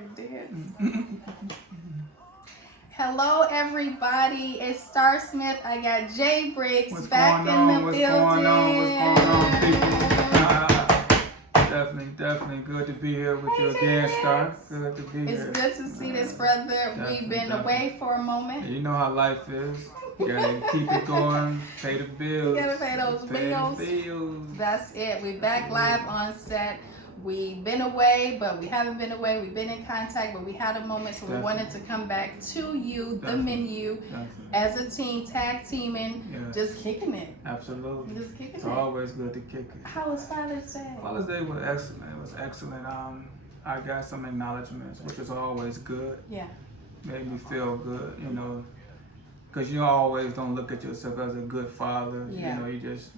and dance. Hello, everybody. It's Star Smith. I got J.Briggs back in the What's building. Going on? What's going on, people? Definitely good to be here with you again, Star. Good to be here. It's good to see this brother. We've been away for a moment. You know how life is. You gotta keep it going, pay the bills. You gotta pay those bills. The bills. That's it. We're back live on set. We've been away, but we haven't been away. We've been in contact, but we had a moment, so we wanted to come back to you, the menu, as a team, tag teaming, just kicking it. Absolutely. Just kicking it's it. Always good to kick it. How was Father's Day? Father's Day was excellent. It was excellent. I got some acknowledgments, which is always good. Yeah. Made me feel good, you know, because you always don't look at yourself as a good father. Yeah. You know, you just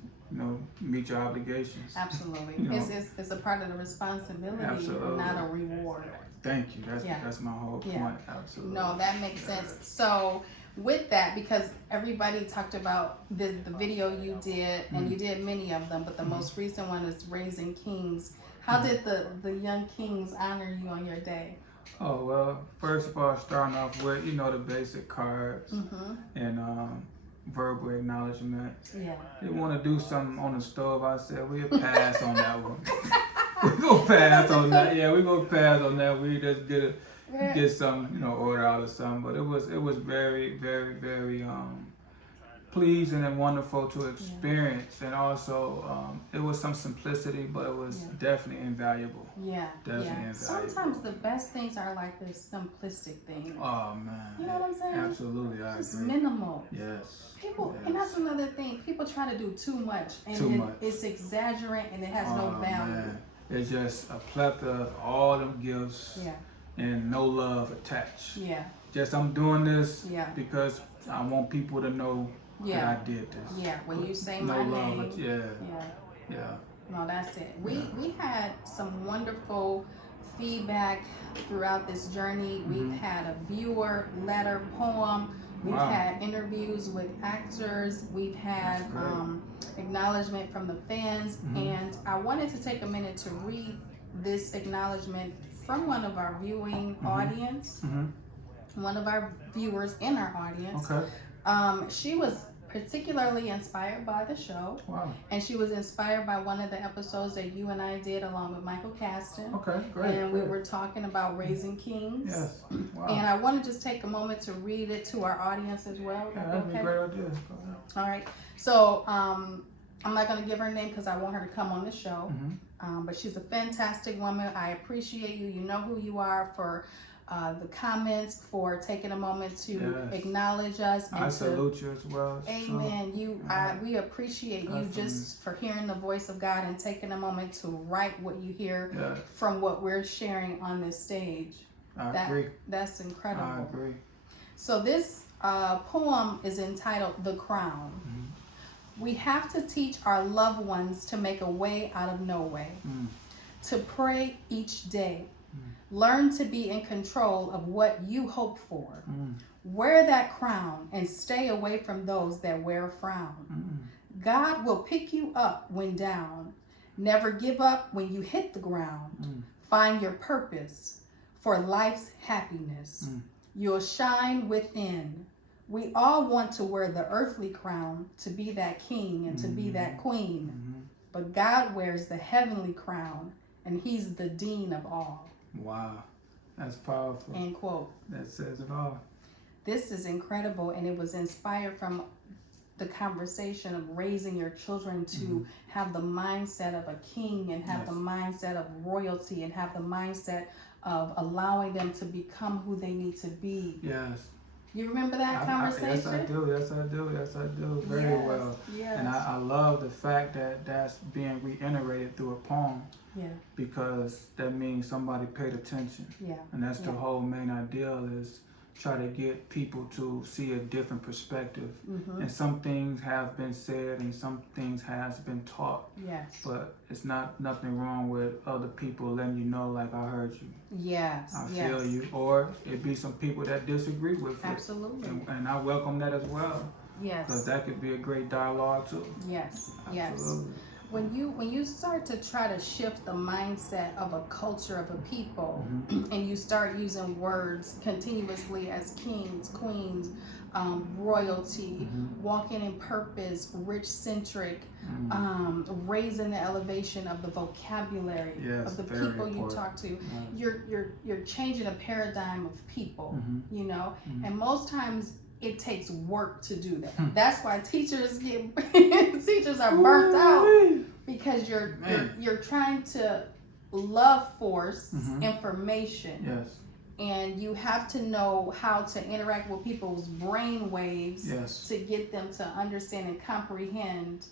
meet your obligations. Absolutely. You know, it's a part of the responsibility, not a reward. Thank you. That's my whole point. Absolutely. No, that makes sense. So with that, because everybody talked about the video you did, and you did many of them, but the most recent one is Raising Kings. How did the young kings honor you on your day? Oh, well, first of all, starting off with, the basic cards and verbal acknowledgments. Yeah. They want to do something on the stove. I said, we'll pass on that one. We're going to pass on that. Yeah, we're going to pass on that. We just get some, order out or something. But it was very, very, very pleasing and wonderful to experience. And also, it was some simplicity, but it was definitely invaluable. Yeah. Definitely invaluable. Sometimes the best things are like this simplistic thing. Oh, man. You know what I'm saying? Absolutely, I Just agree. minimal. Yes. People, and that's another thing. People try to do too much, and it's exaggerant, and it has no value. Man. It's just a plethora of all them gifts and no love attached. Yeah. Just I'm doing this because I want people to know that I did this. Yeah. When you say no my love, name. Yeah. No, that's it. We had some wonderful feedback throughout this journey. We've had a viewer letter, poem. We've had interviews with actors. We've had acknowledgement from the fans. And I wanted to take a minute to read this acknowledgement from one of our viewing audience, one of our viewers in our audience. Okay. She was particularly inspired by the show. Wow. And she was inspired by one of the episodes that you and I did along with Michael Caston. Okay, great. And we were talking about Raising Kings. Yes. Wow. And I want to just take a moment to read it to our audience as well. Yeah, that'd be a great idea. All right. So I'm not going to give her name because I want her to come on the show. But she's a fantastic woman. I appreciate you. You know who you are for the comments, for taking a moment to acknowledge us. And I salute you as well. Amen. We appreciate you just for hearing the voice of God and taking a moment to write what you hear from what we're sharing on this stage. I agree. That's incredible. I agree. So this poem is entitled The Crown. We have to teach our loved ones to make a way out of no way, to pray each day. Learn to be in control of what you hope for. Wear that crown and stay away from those that wear a frown. God will pick you up when down. Never give up when you hit the ground. Find your purpose for life's happiness. You'll shine within. We all want to wear the earthly crown, to be that king and to be that queen. But God wears the heavenly crown, and he's the dean of all. Wow, that's powerful. End quote. That says it all. This is incredible, and it was inspired from the conversation of raising your children to have the mindset of a king and have the mindset of royalty and have the mindset of allowing them to become who they need to be. Yes. You remember that conversation? Yes, I do. Very well. Yes. And I love the fact that that's being reiterated through a poem. Yeah. Because that means somebody paid attention. Yeah. And that's the whole main ideal, is try to get people to see a different perspective. And some things have been said and some things has been taught. Yes. But it's nothing wrong with other people letting you know, like, I heard you. Yes. I feel you. Or it be some people that disagree with it. Absolutely. And I welcome that as well. Yes. Because that could be a great dialogue too. Yes. Absolutely. Yes. when you start to try to shift the mindset of a culture of a people, and you start using words continuously as kings, queens, royalty, walking in purpose, rich centric, raising the elevation of the vocabulary of the people you talk to, you're changing a paradigm of people, you know, and most times it takes work to do that. That's why teachers are burnt out, because you're trying to love force information. Yes. And you have to know how to interact with people's brain waves to get them to understand and comprehend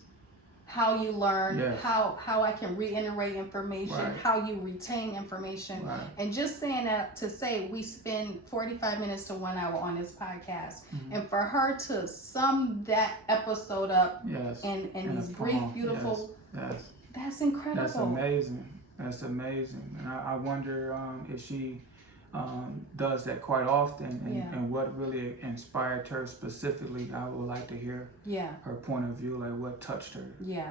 how you learn, how I can reiterate information, how you retain information. And just saying that to say we spend 45 minutes to 1 hour on this podcast, and for her to sum that episode up in these brief, beautiful, that's incredible. That's amazing. That's amazing. And I wonder if she does that quite often, and what really inspired her specifically. I would like to hear her point of view, like what touched her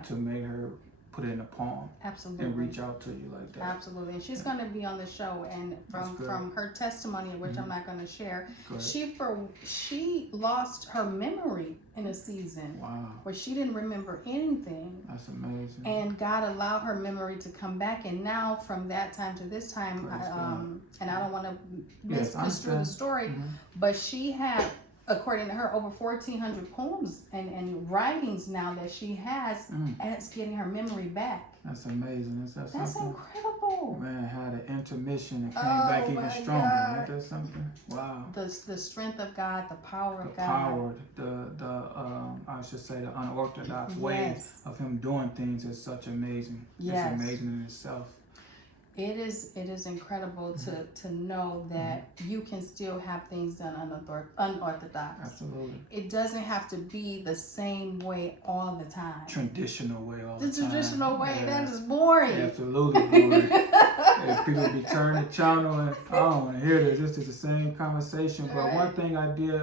to make her put it in a poem. Absolutely. And reach out to you like that. Absolutely. And she's going to be on the show, and from her testimony, which I'm not going to share, she lost her memory in a season where she didn't remember anything. That's amazing. And God allowed her memory to come back, and now from that time to this time, and I don't want to misconstrue the story, but she had, according to her, over 1,400 poems and writings now that she has, and it's getting her memory back. That's amazing. That's incredible. Man, had an intermission and came back even stronger. Ain't that something? Wow. The strength of God, the power of God. I should say the unorthodox way of him doing things is such amazing. It's amazing in itself. It is incredible to know that you can still have things done unorthodox. Absolutely. It doesn't have to be the same way all the time. Traditional way all the time. The traditional way, that is boring. Absolutely boring. And people be turning the channel and I don't want to hear this. This is the same conversation. But one thing I did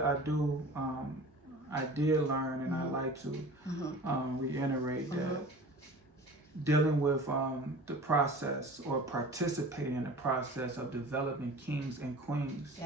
learn, and I like to reiterate that. Dealing with the process, or participating in the process of developing kings and queens,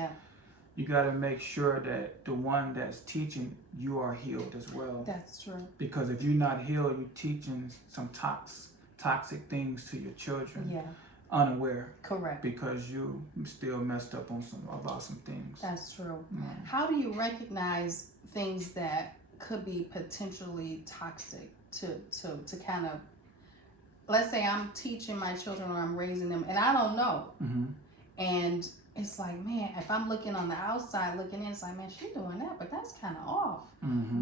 you got to make sure that the one that's teaching, you are healed as well. That's true. Because if you're not healed, you're teaching some toxic things to your children, unaware. Correct. Because you still messed up on about some things. That's true. How do you recognize things that could be potentially toxic to kind of, let's say I'm teaching my children or I'm raising them and I don't know. And it's like, man, if I'm looking on the outside, looking in, it's like, man, she's doing that, but that's kind of off.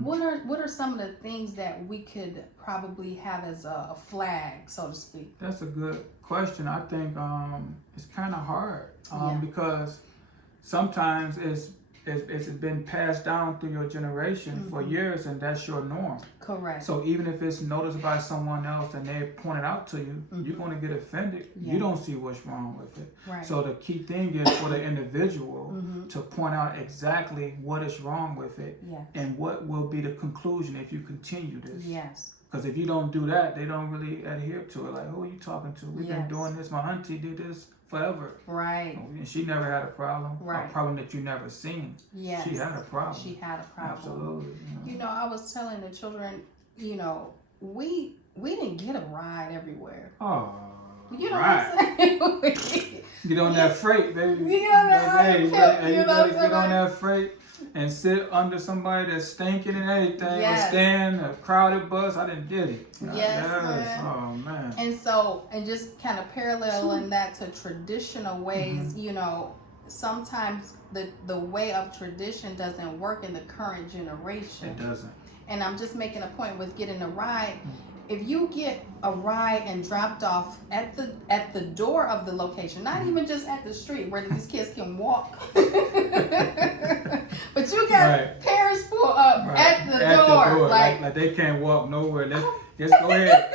What are some of the things that we could probably have as a flag, so to speak? That's a good question. I think it's kind of hard because sometimes it's been passed down through your generation for years, and that's your norm. Correct. So even if it's noticed by someone else and they point it out to you, you're going to get offended. You don't see what's wrong with it. Right. So the key thing is for the individual to point out exactly what is wrong with it and what will be the conclusion if you continue this. Yes. Because if you don't do that, they don't really adhere to it. Like, who are you talking to? We've been doing this. My auntie did this forever. Right. And she never had a problem. Right. A problem that you never seen. Yes. She had a problem. She had a problem. Absolutely. You know, I was telling the children, you know, we didn't get a ride everywhere. Oh. You know what I'm saying? Get on that freight, baby. You get on that you better get on that freight and sit under somebody that's stinking and everything. Or stand a crowded bus. I didn't get it. Yes. Oh man. And just kind of paralleling that to traditional ways, you know, sometimes the way of tradition doesn't work in the current generation. It doesn't. And I'm just making a point with getting a ride. If you get a ride and dropped off at the door of the location, not even just at the street where these kids can walk, but you got parents pull up at the door. Like they can't walk nowhere. Let's go ahead.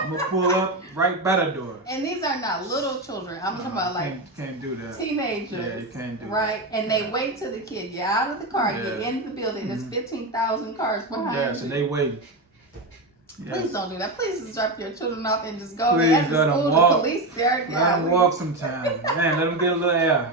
I'm gonna pull up right by the door. And these are not little children. I'm talking about can't do that. Teenagers. Yeah, you can't do that. Right? And they wait till the kid get out of the car, get in the building. There's 15,000 cars behind you. Yeah, so they wait. Please don't do that. Please just drop your children off and just go Please there after let them school. walk. The police there. Let them walk sometime. Man, let them get a little air.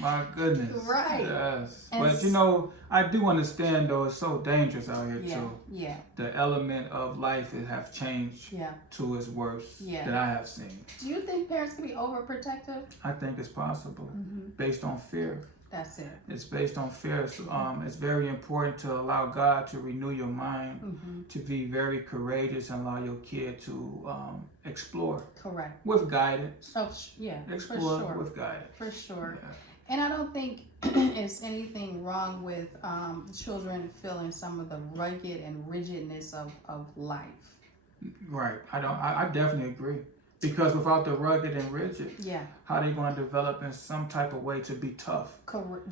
My goodness. Right. Yes. And But you know, I do understand though, it's so dangerous out here too. Yeah. The element of life have changed to its worst that I have seen. Do you think parents can be overprotective? I think it's possible based on fear. That's it. It's based on fear. So, it's very important to allow God to renew your mind, to be very courageous and allow your kid to explore. Correct. With guidance. Oh, yeah. Explore for sure. with guidance. For sure. Yeah. And I don't think there's anything wrong with children feeling some of the rugged and rigidness of life. Right. I definitely agree. Because without the rugged and rigid, how are they going to develop in some type of way to be tough?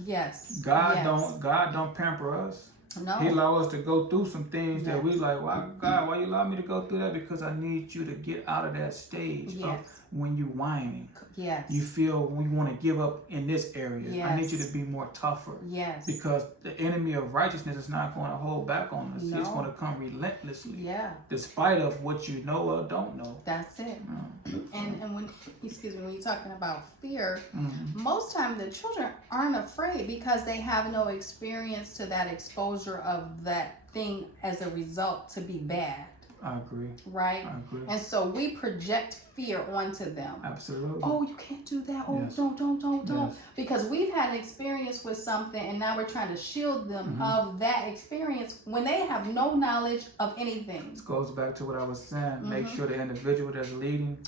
Yes. God don't pamper us. No. He allow us to go through some things that we like, why God, why you allow me to go through that? Because I need you to get out of that stage of when you whining. Yes. You feel when you want to give up in this area. Yes. I need you to be more tougher. Yes. Because the enemy of righteousness is not going to hold back on us. No. He's going to come relentlessly. Yeah. Despite of what you know or don't know. That's it. And when when you're talking about fear, most time the children aren't afraid because they have no experience to that exposure of that thing as a result to be bad. I agree. Right? I agree. And so we project fear onto them. Absolutely. Oh, you can't do that. Oh, don't. Yes. Because we've had an experience with something and now we're trying to shield them of that experience when they have no knowledge of anything. This goes back to what I was saying. Make sure the individual that's leading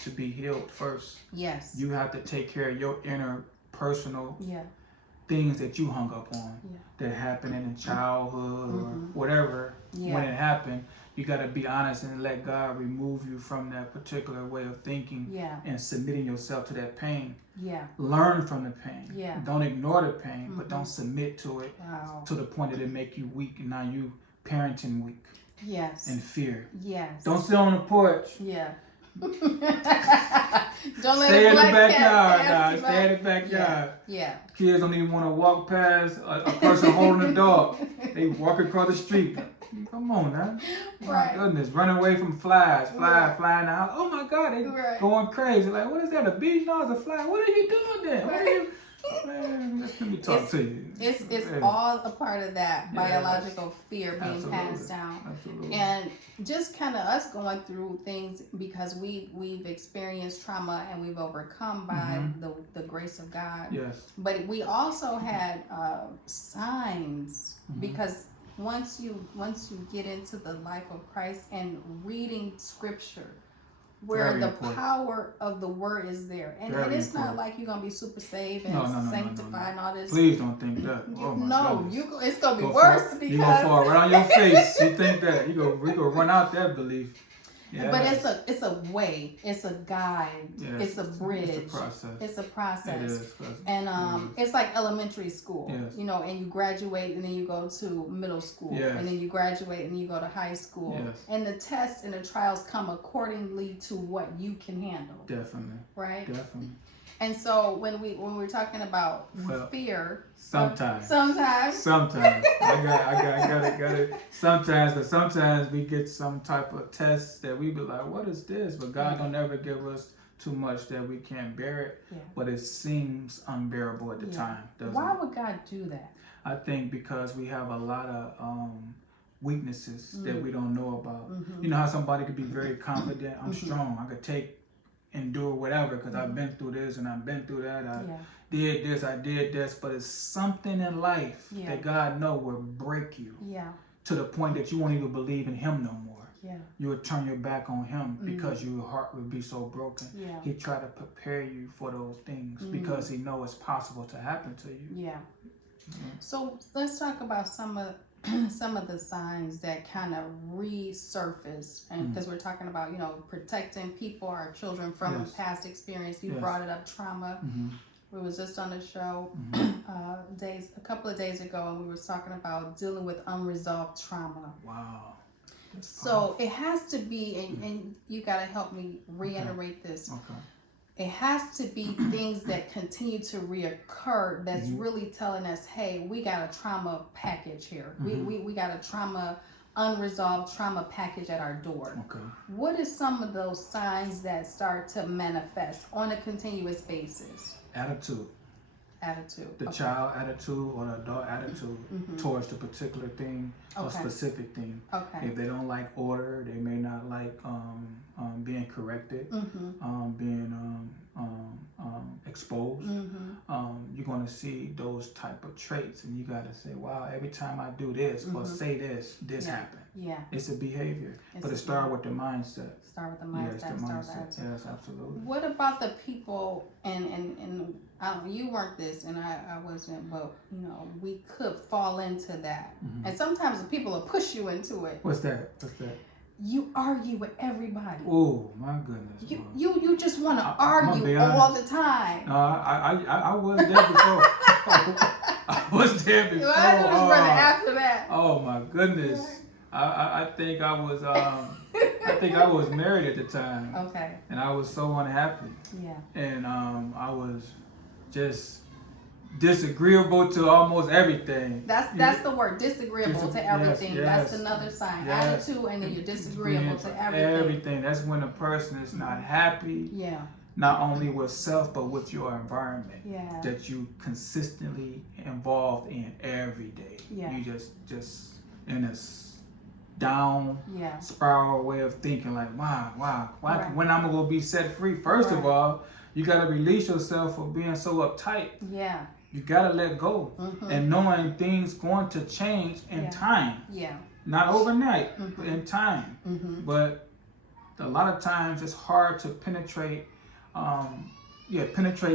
to be healed first. Yes. You have to take care of your inner personal things that you hung up on that happened in childhood or whatever. When it happened, you got to be honest and let God remove you from that particular way of thinking and submitting yourself to that pain. Learn from the pain. Don't ignore the pain, but don't submit to it to the point that it make you weak and now you parenting weak. And fear. Don't sit on the porch. Don't stay in the backyard, guys. Stay in the backyard. Kids don't even want to walk past a person holding a dog. They walk across the street. Come on now. My goodness. Running away from flies. Flying out. Oh my God. They going crazy. Like, what is that? A bee? No, it's a fly. What are you doing there? What are you? Man, let me talk to you. It's all a part of that biological fear being passed down. Absolutely. And just kind of us going through things because we've experienced trauma and we've overcome by the grace of God. Yes. But we also had signs because once you get into the life of Christ and reading scripture, where the power of the word is there. And it's not like you're going to be super saved and sanctified and all this. Please don't think that. Oh my goodness. It's going to be worse because... You're going to fall right on your face. You think that. We're going to run out that belief. Yes. But it's a way. It's a guide. Yes. It's a bridge. It's a process. It is. And it's like elementary school. Yes. You know, and you graduate and then you go to middle school. Yes. And then you graduate and you go to high school. Yes. And the tests and the trials come accordingly to what you can handle. Definitely. Right? Definitely. And so when we're talking about fear, sometimes I got it. Sometimes we get some type of test that we be like, what is this? But God don't ever give us too much that we can't bear it. But it seems unbearable at the time. Why would God do that? I think because we have a lot of weaknesses that we don't know about. You know how somebody could be very confident. I'm strong. I could endure whatever because I've been through this and I've been through that. I did this, but it's something in life that God knows will break you to the point that you won't even believe in Him no more. You would turn your back on Him because your heart would be so broken. He tried to prepare you for those things because He knows it's possible to happen to you. So let's talk about some of the signs that kind of resurface, and because we're talking about protecting people, our children from past experience. You brought it up, trauma. We was just on the show a couple of days ago, and we were talking about dealing with unresolved trauma. Wow. So it has to be, and you got to help me reiterate this. It has to be things that continue to reoccur that's really telling us, hey, we got a trauma package here. We got a trauma unresolved trauma package at our door. Okay. What is some of those signs that start to manifest on a continuous basis? Attitude. The Okay. child attitude or the adult attitude towards the particular thing or specific thing. Okay. If they don't like order, they may not like being corrected, being exposed. You're going to see those type of traits, and you got to say, wow, every time I do this or say this happened. Yeah. It's a behavior, but it starts with the mindset. Start with the mindset. Yes, the mindset. Yes, absolutely. What about the people, and you weren't this, and I wasn't, but we could fall into that, and sometimes the people will push you into it. What's that? You argue with everybody. Oh my goodness. You just want to argue all the time. No, I was there before. I was there before. I knew it was running after that. Oh my goodness. I think I was I was married at the time. Okay. And I was so unhappy. Yeah. And I was just disagreeable to almost everything. That's the word, disagreeable to everything. Yes, that's another sign. Yes. Attitude, and then you're disagreeable to everything. Everything. That's when a person is not happy. Yeah. Not only with self, but with your environment. Yeah. That you consistently involved in every day. Yeah. You just in a down spiral way of thinking, like, why when I'm gonna be set free? First of all, you gotta release yourself from being so uptight. Yeah. You gotta let go, and knowing things going to change in time. Yeah. Not overnight, but in time. But a lot of times it's hard to penetrate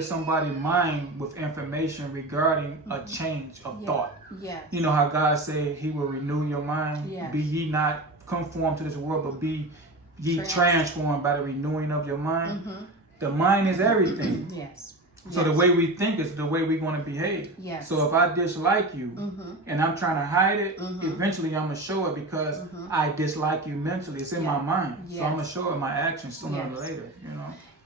somebody's mind with information regarding a change of thought. Yes. You know how God said He will renew your mind. Yes. Be ye not conformed to this world, but be ye transformed by the renewing of your mind. The mind is everything. Yes. So the way we think is the way we're going to behave. Yes. So if I dislike you and I'm trying to hide it, eventually I'm going to show it because I dislike you mentally. It's in my mind. Yes. So I'm going to show it in my actions sooner or later,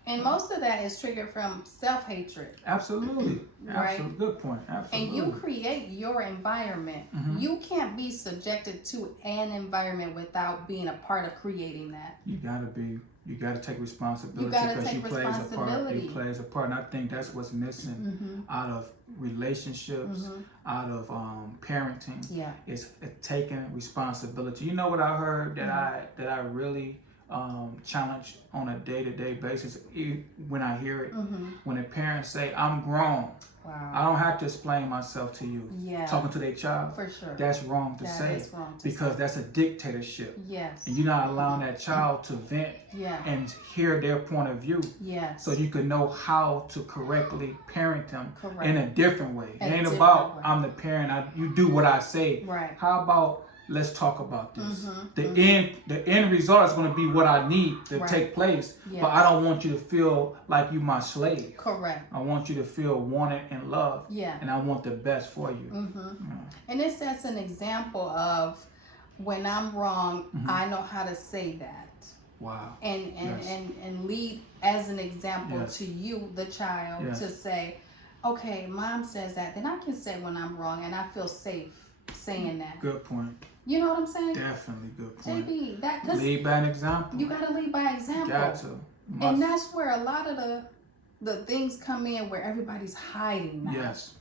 And most of that is triggered from self-hatred. Absolutely. Right? Good point. Absolutely. And you create your environment. You can't be subjected to an environment without being a part of creating that. You gotta take responsibility because you plays a part. And I think that's what's missing out of relationships, out of parenting. Yeah. Is taking responsibility. You know what I heard that I really challenged on a day-to-day basis when I hear it, when a parent say, I'm grown. Wow. I don't have to explain myself to you. Yeah. Talking to their child. For sure. That's wrong to say. Is wrong to because say. That's a dictatorship. Yes. And you're not allowing that child to vent and hear their point of view. Yes. So you can know how to correctly parent them in a different way. It ain't about I'm the parent, you do what I say. Right. How about let's talk about this. The end result is going to be what I need to take place. Yes. But I don't want you to feel like you my slave. Correct. I want you to feel wanted and loved. Yeah. And I want the best for you. And it sets an example of when I'm wrong, I know how to say that. Wow. And lead as an example to you, the child, to say, okay, mom says that, then I can say when I'm wrong and I feel safe saying that. Good point. You know what I'm saying? Definitely good point. JB, lead by an example. You gotta lead by example. Got to. And that's where a lot of the things come in where everybody's hiding now. Yes.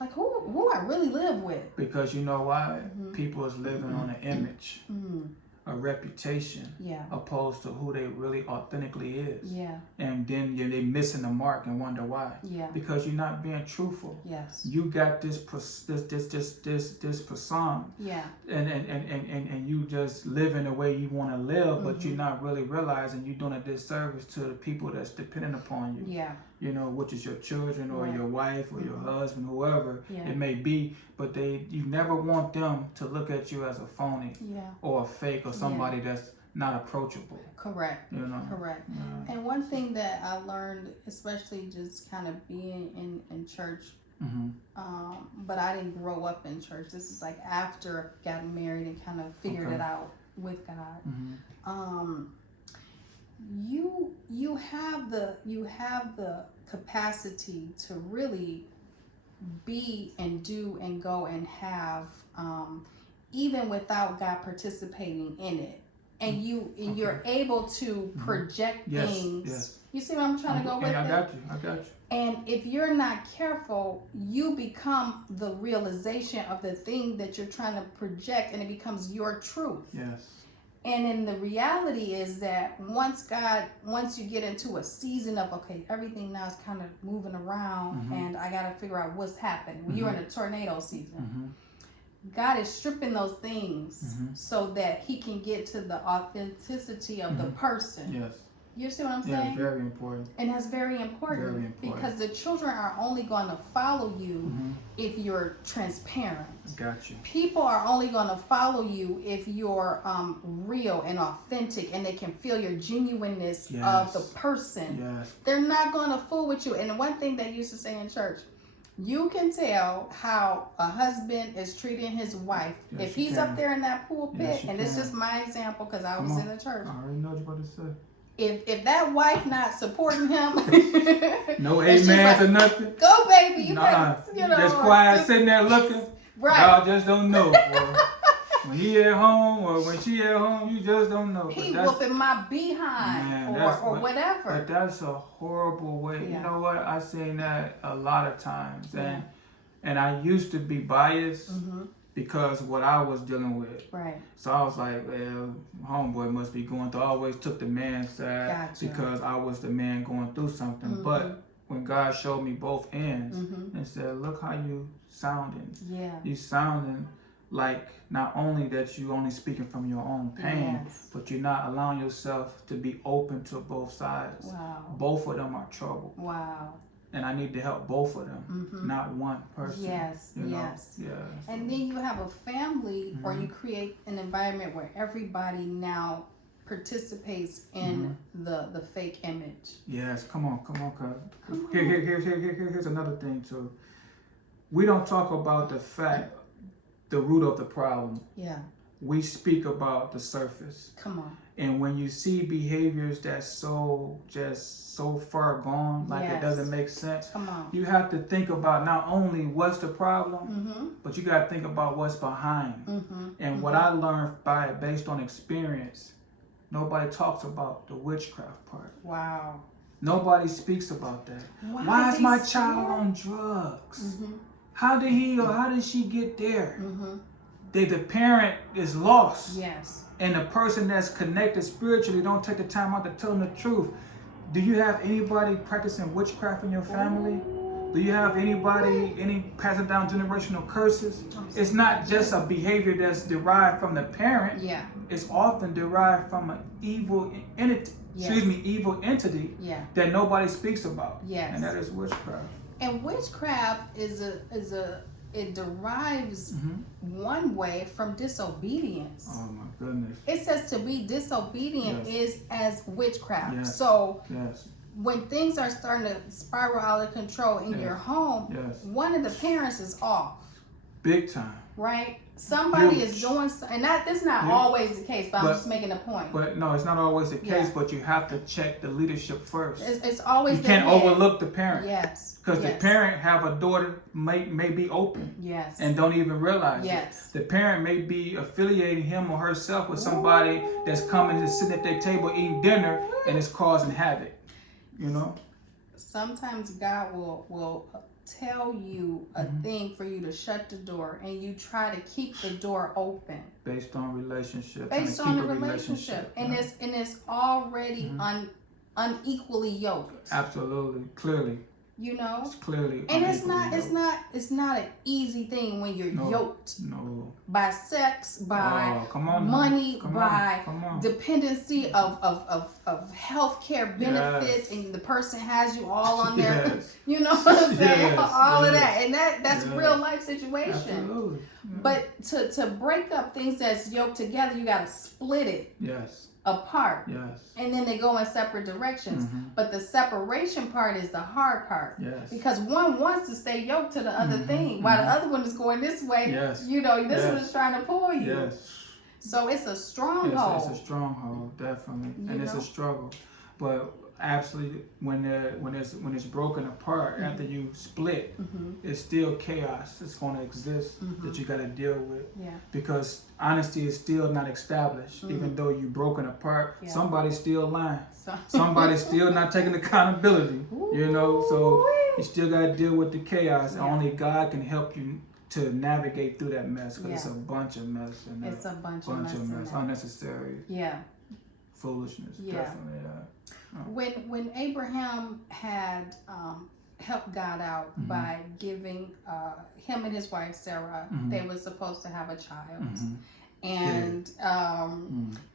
Like who I really live with. Because you know why? People is living on an image. A reputation opposed to who they really authentically is. Yeah. And then they missing the mark and wonder why. Yeah. Because you're not being truthful. Yes. You got this persona. Yeah. And you just living the way you want to live, but you're not really realizing you're doing a disservice to the people that's dependent upon you. Yeah. You know, which is your children or your wife or your husband, whoever it may be, but you never want them to look at you as a phony or a fake or somebody that's not approachable. Correct. You know? Correct. Yeah. And one thing that I learned, especially just kind of being in church, but I didn't grow up in church. This is like after I got married and kind of figured it out with God. You have the capacity to really be and do and go and have even without God participating in it. And you're able to project things. Yes. You see what I'm trying to go with? I got you. And if you're not careful, you become the realization of the thing that you're trying to project, and it becomes your truth. Yes. And then the reality is that once you get into a season of, okay, everything now is kind of moving around, and I got to figure out what's happening. When you're in a tornado season, God is stripping those things so that he can get to the authenticity of the person. Yes. You see what I'm saying? Yeah, very important. And that's very important. Very important. Because the children are only going to follow you if you're transparent. Got you. People are only going to follow you if you're real and authentic, and they can feel your genuineness of the person. Yes. They're not going to fool with you. And one thing they used to say in church, you can tell how a husband is treating his wife if he's up there in that pulpit, and it's just my example because I was in the church. I already know what you're about to say. If that wife not supporting him, no amens or nothing. Go, baby, you better, just quiet, sitting there looking. Right. Y'all just don't know. Boy. When he at home or when she at home, you just don't know. He whooping my behind or whatever. But that's a horrible way. Yeah. You know what? I seen that a lot of times, and I used to be biased. Because what I was dealing with. Right. So I was like, well, homeboy must be going through. I always took the man's side because I was the man going through something. But when God showed me both ends and said, look how you sounding. Yeah. You sounding like not only that you only speaking from your own pain, but you're not allowing yourself to be open to both sides. Wow. Both of them are trouble. Wow. And I need to help both of them, not one person. Yes, yes. And then you have a family, or you create an environment where everybody now participates in the fake image. Yes, come on, cuz. Here's another thing too. We don't talk about the root of the problem. Yeah. We speak about the surface. Come on. And when you see behaviors that's so far gone, like it doesn't make sense, come on. You have to think about not only what's the problem, but you got to think about what's behind. And what I learned based on experience, nobody talks about the witchcraft part. Wow. Nobody speaks about that. Why is my child on drugs? How did he or how did she get there? The parent is lost. Yes. And the person that's connected spiritually don't take the time out to tell them the truth. Do you have anybody practicing witchcraft in your family? Do you have any passing down generational curses? It's not just a behavior that's derived from the parent. Yeah. It's often derived from an evil entity. Evil entity that nobody speaks about. Yes. And that is witchcraft. And witchcraft it derives one way from disobedience. Oh my goodness. It says to be disobedient is as witchcraft. Yes. So when things are starting to spiral out of control in your home, one of the parents is off. Big time. Right? Somebody is doing something, and that's not always the case, but I'm just making a point. But no, it's not always the case, but you have to check the leadership first. It's always you can't overlook the parent. Yes. Because the parent have a daughter may be open. Yes. And don't even realize it. The parent may be affiliating him or herself with somebody that's coming and sitting at their table eating dinner and is causing havoc. You know? Sometimes God will tell you a thing for you to shut the door, and you try to keep the door open based on relationship. Based on the relationship, and it's already unequally yoked. Absolutely, clearly. You know, it's clearly, and it's not an easy thing when you're yoked by sex, by money, by dependency of healthcare benefits, and the person has you all on their, you know what I'm saying, all of that, and that's real life situation. Absolutely. But to break up things that's yoked together, you got to split it. Yes. Apart. Yes. And then they go in separate directions. But the separation part is the hard part. Yes. Because one wants to stay yoked to the other thing, while the other one is going this way. Yes. You know, this one is trying to pull you. Yes. So it's a stronghold. Yes, it's a stronghold, definitely. And it's a struggle. But absolutely, when it's broken apart after you split, it's still chaos. It's going to exist that you got to deal with. Yeah. Because honesty is still not established, even though you broken apart. Yeah. Somebody's still lying. Somebody's still not taking accountability. You know, so you still got to deal with the chaos. Yeah. Only God can help you to navigate through that mess, because it's a bunch of mess. And it's a bunch of mess. Unnecessary. Yeah. Foolishness. Yeah. Definitely. When Abraham had helped God out by giving him and his wife Sarah, they were supposed to have a child. And,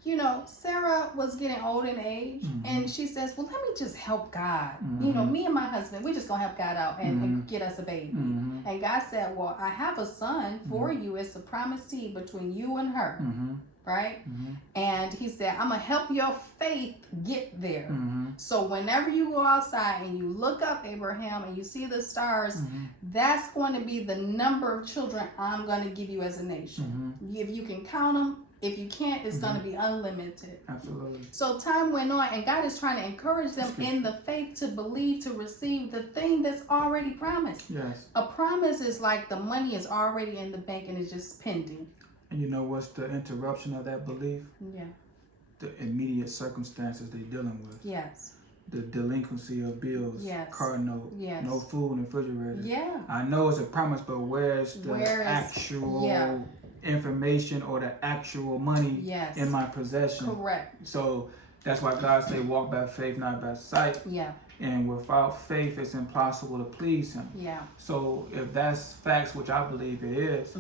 you know, Sarah was getting old in age, and she says, well, let me just help God. You know, me and my husband, we're just going to help God out and get us a baby. And God said, well, I have a son for you. It's a promised seed between you and her. Right? And he said, I'm going to help your faith get there. So whenever you go outside and you look up, Abraham, and you see the stars, that's going to be the number of children I'm going to give you as a nation. If you can count them, if you can't, it's going to be unlimited. Absolutely. So time went on, and God is trying to encourage them in the faith to believe, to receive the thing that's already promised. Yes. A promise is like the money is already in the bank and it's just pending. And you know what's the interruption of that belief? Yeah. The immediate circumstances they're dealing with. Yes. The delinquency of bills, Yes. car note, no food in the refrigerator. Yeah. I know it's a promise, but where's the actual information or the actual money in my possession? Correct. So that's why God say walk by faith, not by sight. Yeah. And without faith, it's impossible to please Him. Yeah. So if that's facts, which I believe it is,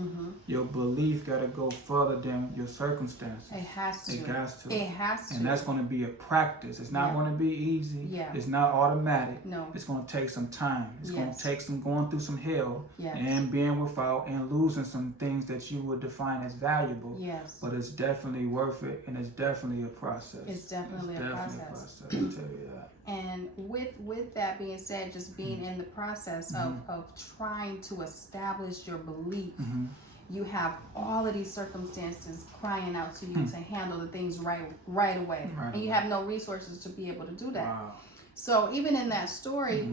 your belief got to go further than your circumstances. It has to. It has to. It has to. And that's going to be a practice. It's not going to be easy. Yeah. It's not automatic. No. It's going to take some time. It's going to take some going through some hell and being without and losing some things that you would define as valuable. Yes. But it's definitely worth it, and it's definitely a process. It's definitely a process. I'll tell you that. And with that being said, just being in the process of trying to establish your belief, you have all of these circumstances crying out to you to handle the things right away. And you have no resources to be able to do that. Wow. So even in that story,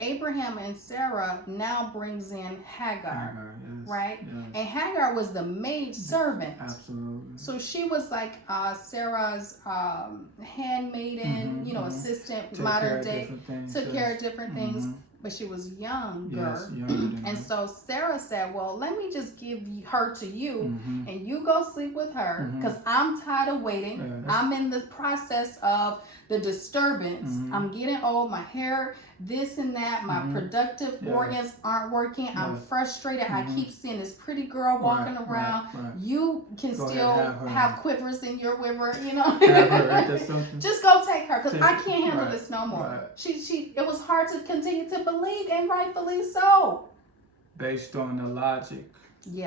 Abraham and Sarah now brings in Hagar, right? Yes. And Hagar was the maid servant. Absolutely. So she was like Sarah's handmaiden, you know, assistant, modern day, took care of different things. But she was younger. Yes, younger. And so Sarah said, well, let me just give her to you and you go sleep with her because I'm tired of waiting. Yeah, I'm in the process of the disturbance. I'm getting old, my hair, this and that, my productive organs aren't working. I'm frustrated. I keep seeing this pretty girl walking around. You can still have quivers in your river, you know. Just go take her because I can't handle this no more. It was hard to continue to believe, and rightfully so. Based on the logic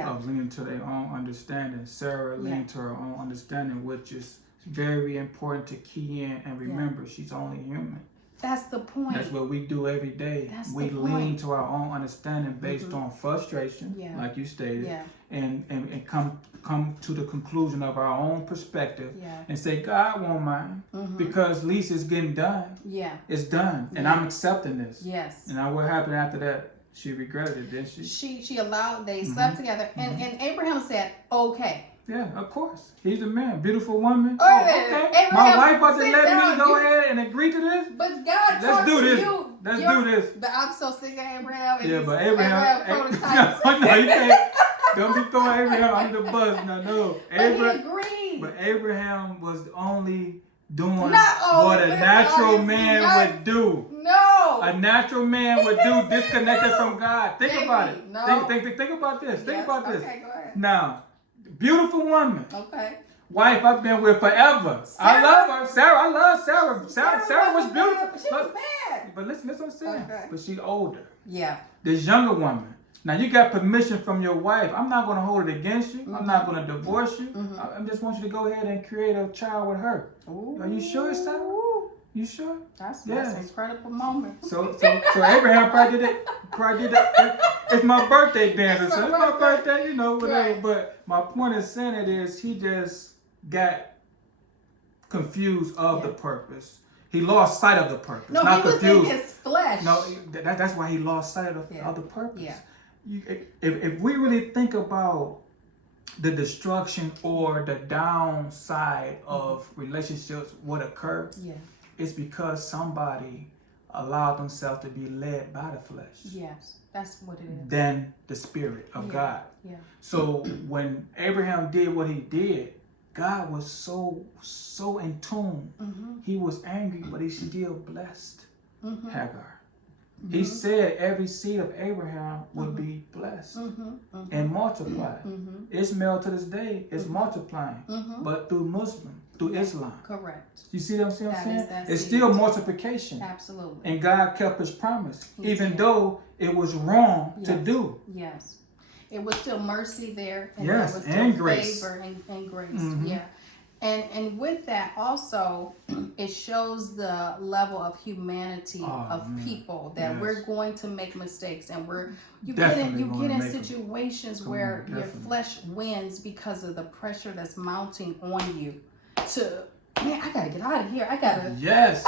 of leaning to their own understanding, Sarah leaned to her own understanding, which is very important to key in and remember. She's only human. That's the point. That's what we do every day. We lean to our own understanding based on frustration, like you stated, and come to the conclusion of our own perspective and say, God won't mind because at least it's getting done. Yeah. It's done. And I'm accepting this. Yes. And now what happened after that? She regretted it, didn't she? She allowed, they slept together. And Abraham said, okay. Yeah, of course. He's a man. Beautiful woman. Okay. Abraham, my wife about to let me go ahead and agree to this? But God Let's do this. Let's do this. But I'm so sick of Abraham. But Abraham no, you can't. Don't be throwing Abraham under the bus. No. But he agreed. But Abraham was only doing what a natural man would do. No. A natural man would do disconnected from God. Think about it. No. Think about this. Think about this. Okay, go ahead. Now, beautiful woman. Okay. Wife I've been with forever. Sarah. I love her. I love Sarah. Sarah was beautiful. She was bad. But listen, what I'm saying. Okay. But she's older. Yeah. This younger woman. Now you got permission from your wife. I'm not going to hold it against you. I'm not going to divorce you. I just want you to go ahead and create a child with her. Ooh. Are you sure, Sarah? You sure? That's an incredible moment. So Abraham probably did it. It's my birthday dance. So it's my birthday, you know, whatever. Right. But my point in saying it is he just got confused of the purpose. He lost sight of the purpose. No, not he was confused. in his flesh. No, that's why he lost sight of the purpose. Yeah. If we really think about the destruction or the downside of relationships, what occurred, it's because somebody allowed themselves to be led by the flesh. Yes, that's what it is. Than the spirit of God. Yeah. So when Abraham did what he did, God was so in tune. He was angry, but he still blessed Hagar. He said every seed of Abraham would be blessed and multiplied. Ishmael to this day is multiplying, but through Islam. Correct. You see what I'm saying? It's seed. Still multiplication. Absolutely. And God kept his promise, He though it was wrong to do. Yes. It was still mercy there. And Yes, there was still and grace. favor and grace. Yeah. And with that also, it shows the level of humanity of people that we're going to make mistakes, and you get in situations where your flesh wins because of the pressure that's mounting on you. Man, I gotta get out of here. Yes.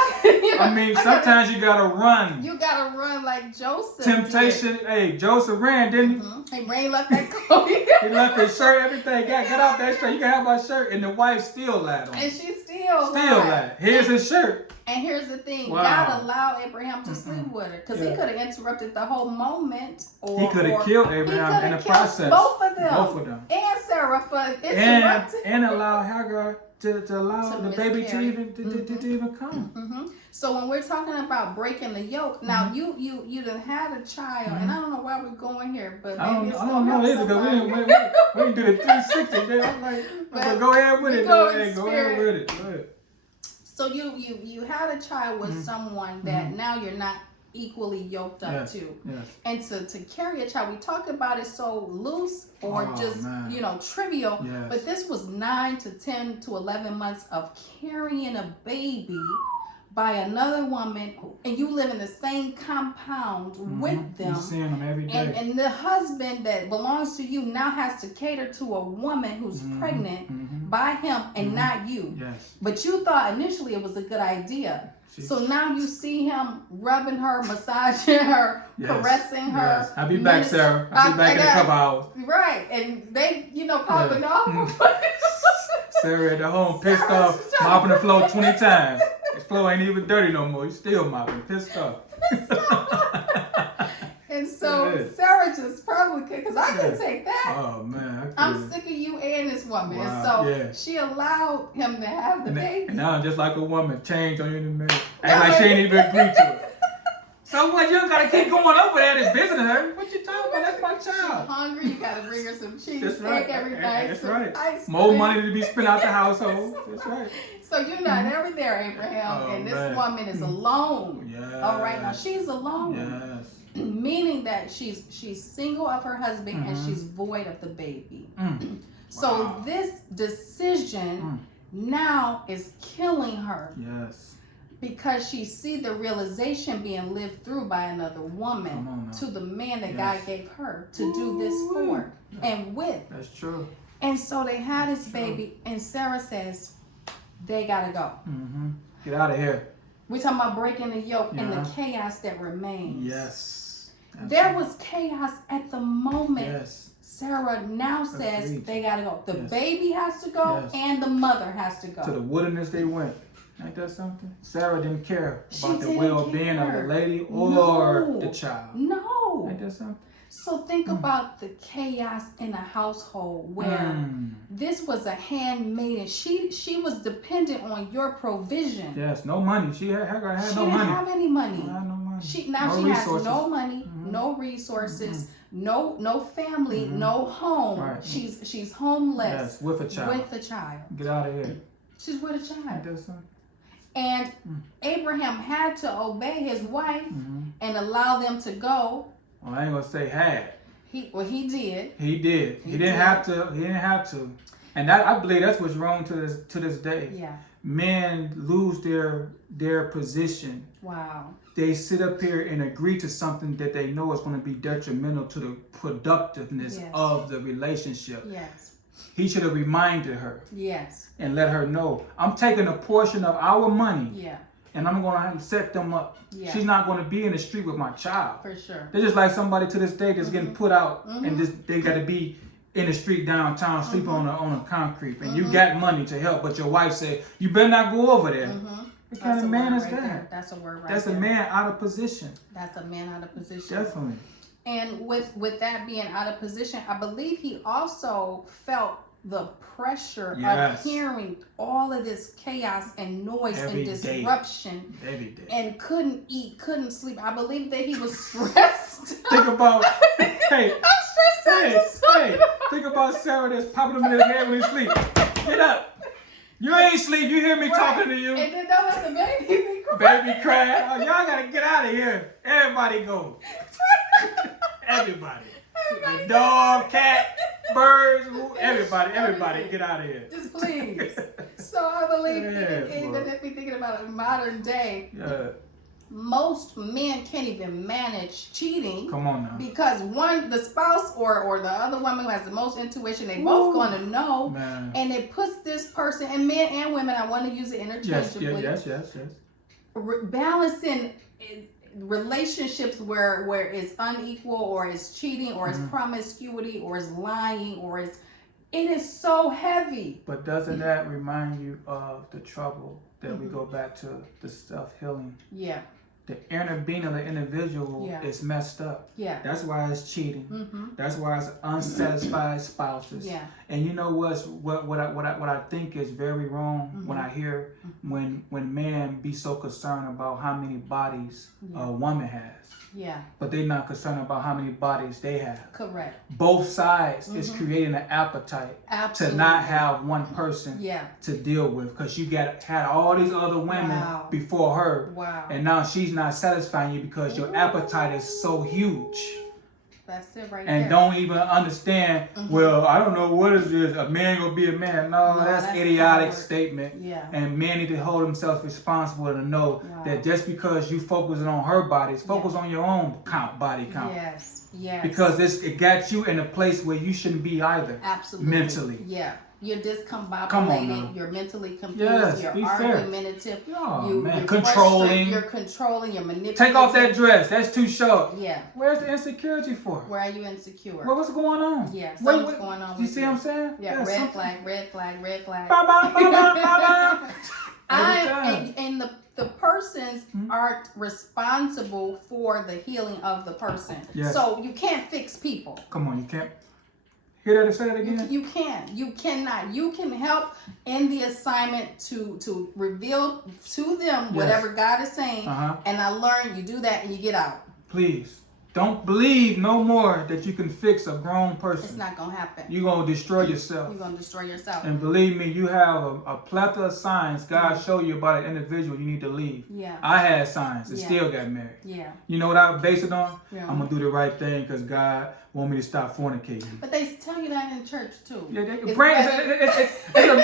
Sometimes you gotta run. You gotta run like Joseph. Temptation. Did. Hey, Joseph ran, didn't he? He ran, left that coat. He left his shirt, everything. Get off that shirt. You can have my shirt. And the wife still lied on him. And she still lied. Here's his shirt. And here's the thing. Wow. God allowed Abraham to sleep with her. Because he could have interrupted the whole moment. He could have killed Abraham in the process. Both of them. And Sarah for interrupting. And allow Hagar to allow the baby to even come. So when we're talking about breaking the yoke, now you done had a child, and I don't know why we're going here, but maybe it's going to help somebody. We didn't do the 360. I'm like, go ahead with it. Go ahead with it. Go ahead. So you had a child with someone that now you're not equally yoked up to. Yes. And to carry a child, we talk about it so loose or trivial, but this was 9 to 10 to 11 months of carrying a baby by another woman, and you live in the same compound with them. You're seeing them every day. And the husband that belongs to you now has to cater to a woman who's pregnant by him and not you. Yes. But you thought initially it was a good idea. So now you see him rubbing her, massaging her, caressing her. Yes. I'll be back, Sarah. I'll be back in a couple hours. Right. And they, popping off. Sarah at the home, pissed off, mopping the floor 20 times. His floor ain't even dirty no more. He's still mopping, pissed off. And so Sarah just probably could, because I couldn't take that. Oh, man. I'm sick of you and this woman. Wow. And so she allowed him to have the baby. And now, just like a woman, change on you in a minute. Act like she ain't even agreed to it. So what, you gotta keep going over there and visiting her? What you talking about? That's my child. She's hungry, you gotta bring her some cheese every night. That's right. More money to be spent out the household. That's right. So you're not ever there, Abraham, and this woman is alone. Yes. All right, now she's alone. Yes. Meaning that she's single of her husband and she's void of the baby. So this decision now is killing her. Yes. Because she see the realization being lived through by another woman to the man that God gave her to do this for and with. That's true. And so they had this baby, and Sarah says, they gotta go. Get out of here. We're talking about breaking the yoke and the chaos that remains. Yes. Absolutely. There was chaos at the moment. Yes. Sarah now says they gotta go. The baby has to go and the mother has to go. To the wilderness they went. Ain't that something? Sarah didn't care about the well-being of the lady or the child. No. Ain't that something? So think about the chaos in a household where this was a handmaiden. She was dependent on your provision. Yes, no money. She had no money. She didn't have any money. She had no money. She has no money, no resources, no family, no home. Right. She's homeless. Yes, with a child. With a child. Get out of here. She's with a child. Ain't that something? And Abraham had to obey his wife and allow them to go. Well, I ain't gonna say had. He did. He did. He didn't have to. He didn't have to. And that, I believe that's what's wrong to this day. Yeah. Men lose their position. Wow. They sit up here and agree to something that they know is going to be detrimental to the productiveness of the relationship. Yes. He should have reminded her. Yes. And let her know, I'm taking a portion of our money. Yeah. and I'm going to have to set them up. Yeah. She's not going to be in the street with my child. For sure. They're just like somebody to this day that's getting put out and just they got to be in the street downtown, sleep on a concrete, and you got money to help, but your wife said, you better not go over there. What kind of man is that? That's a word right That's there. a man out of position. That's a man out of position. Definitely. And with that being out of position, I believe he also felt the pressure of hearing all of this chaos and noise and disruption. Every day. And couldn't eat, couldn't sleep. I believe that he was stressed. Think about, hey, I'm stressed out. think about Sarah that's popping him in his head when he sleep. Get up. You ain't sleep. You hear me talking to you. And then don't let the baby cry. Baby cry. Oh, y'all gotta get out of here. Everybody go. Everybody. The dog, cat, birds, everybody get out of here. Just please. So I believe even if we're thinking about it in modern day, most men can't even manage cheating. Come on now. Because the spouse or the other woman who has the most intuition, they both going to know. Man. And it puts this person, and men and women, I want to use it interchangeably. Yes. Balancing relationships where it's unequal or it's cheating or it's promiscuity or it's lying or it is so heavy. But doesn't that remind you of the trouble that we go back to the self-healing? Yeah. The inner being of the individual is messed up. Yeah. That's why it's cheating. That's why it's unsatisfied spouses. Yeah. And you know what I think is very wrong when I hear when men be so concerned about how many bodies a woman has. Yeah. But they're not concerned about how many bodies they have. Correct. Both sides is creating an appetite to not have one person to deal with, because you had all these other women before her. Wow. And now she's not satisfying you because your appetite is so huge. That's it right and there. Don't even understand, well, I don't know what is this, a man gonna be a man. No, that's idiotic statement. Yeah. And men need to hold themselves responsible to know that just because you focusing on her bodies, focus on your own body count. Yes. Because it got you in a place where you shouldn't be either. Absolutely. Mentally. Yeah. You're discombobulated. You're mentally confused. You're argumentative. You're controlling. You're controlling. You're manipulating. Take off that dress. That's too short. Yeah. Where's the insecurity for? Where are you insecure? Well, what's going on? Yeah. Something's going on. You see what I'm saying? Yeah. Red flag. Red flag. Red flag. And the persons aren't responsible for the healing of the person. Yes. So you can't fix people. Come on, you can't. Hear that? Say that again. You cannot. You can help in the assignment to reveal to them whatever God is saying. And I learned you do that and you get out. Please. Don't believe no more that you can fix a grown person. It's not going to happen. You're going to destroy yourself. You're going to destroy yourself. And believe me, you have a plethora of signs God showed you about an individual you need to leave. Yeah. I had signs and still got married. Yeah. You know what I base it on? Yeah. I'm going to do the right thing because God want me to stop fornicating. But they tell you that in church too. Yeah, it's a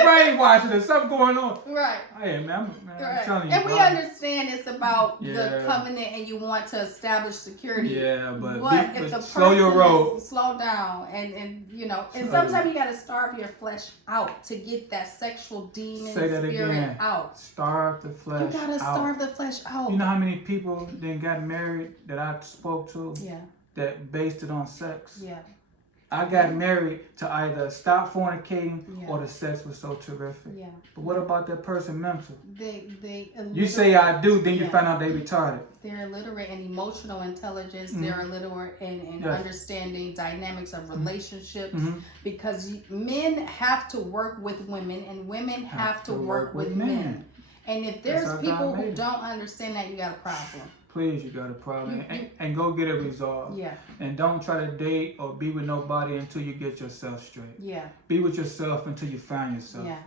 brainwashing. There's something going on. Right. Hey, man, I'm telling you. And we understand it's about the covenant and you want to establish security. Yeah, but if the slow your roll. Slow down and you know, and sometimes you got to starve your flesh out to get that sexual demon spirit out. Starve the flesh out. You got to starve the flesh out. You know how many people then got married that I spoke to? Yeah. That based it on sex. Yeah. I got married to either stop fornicating or the sex was so terrific. Yeah. But what about that person mental? You say I do, then you find out they retarded. They're illiterate in emotional intelligence. They're illiterate in understanding dynamics of relationships because men have to work with women and women have to work with men. And if there's people who don't understand that, you got a problem. Please, you got a problem. And go get it resolved. Yeah. And don't try to date or be with nobody until you get yourself straight. Yeah. Be with yourself until you find yourself. Yeah.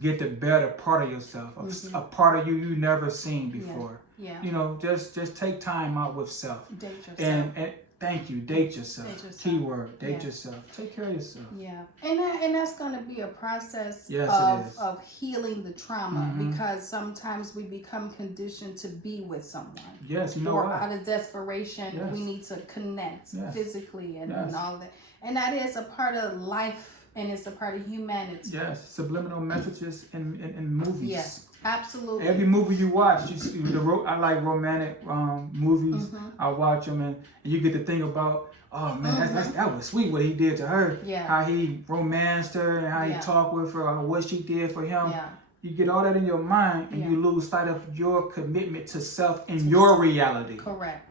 Get the better part of yourself, a part of you never seen before. Yeah. You know, just take time out with self. Date yourself. And thank you. Date yourself. Keyword. Date yourself. Take care of yourself. Yeah. And that's going to be a process of healing the trauma because sometimes we become conditioned to be with someone. Yes, you know or why. out of desperation, we need to connect physically and all that. And that is a part of life and it's a part of humanity. Yes, subliminal messages in movies. Yes. Absolutely. Every movie you watch, I like romantic movies. I watch them, and you get to think about, oh man, that was sweet what he did to her. Yeah. How he romanced her and how he talked with her, or what she did for him. Yeah. You get all that in your mind, and you lose sight of your commitment to self and your reality. Correct.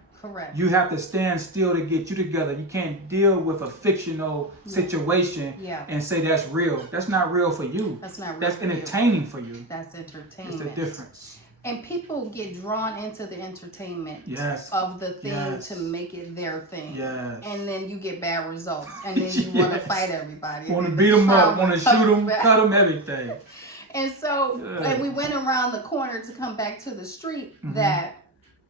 You have to stand still to get you together. You can't deal with a fictional situation and say that's real. That's not real for you. That's not real. That's entertaining for you. That's entertainment. It's the difference. And people get drawn into the entertainment Yes. of the thing Yes. to make it their thing. Yes. And then you get bad results. And then you want to fight everybody. Want to beat them up, want to shoot them, cut them, everything. And so, and we went around the corner to come back to the street that